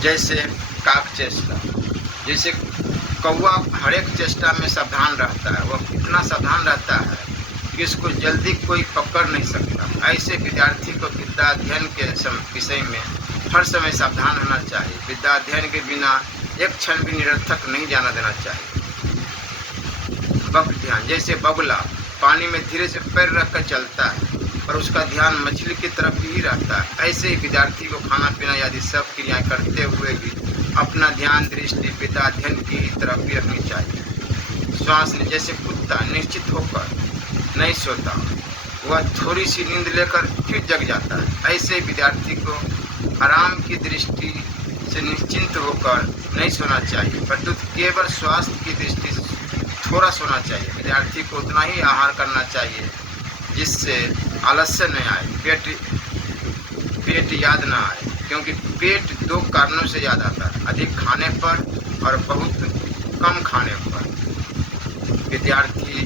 जैसे काक चेष्टा, जैसे कौवा हर एक चेष्टा में सावधान रहता है, वह इतना सावधान रहता है कि इसको जल्दी कोई पकड़ नहीं सकता। ऐसे विद्यार्थी को विद्या अध्ययन के विषय में हर समय सावधान रहना चाहिए। विद्या अध्ययन के बिना एक क्षण भी निरर्थक नहीं जाना देना चाहिए। ध्यान, जैसे बगुला पानी में धीरे से पैर रखकर चलता है और उसका ध्यान मछली की तरफ ही रहता है, ऐसे ही विद्यार्थी को खाना पीना आदि सब क्रियाएं करते हुए भी अपना ध्यान दृष्टि विद्या अध्ययन की तरफ ही रखनी चाहिए। श्वास ने जैसे कुत्ता निश्चित होकर नहीं सोता, वह थोड़ी सी नींद लेकर फिर जग जाता है, ऐसे ही विद्यार्थी को आराम की दृष्टि से निश्चिंत होकर नहीं सोना चाहिए, परंतु केवल स्वास्थ्य की दृष्टि से थोड़ा सोना चाहिए। विद्यार्थी को उतना ही आहार करना चाहिए जिससे आलस्य न आए, पेट याद ना आए, क्योंकि पेट दो कारणों से याद आता है, अधिक खाने पर और बहुत कम खाने पर। विद्यार्थी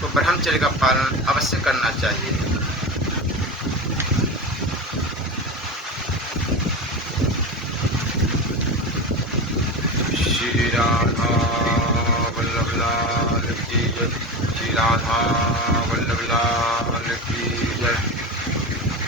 को ब्रह्मचर्य का पालन अवश्य करना चाहिए। श्री राधा वल्लभ लाल की जय। श्री राधा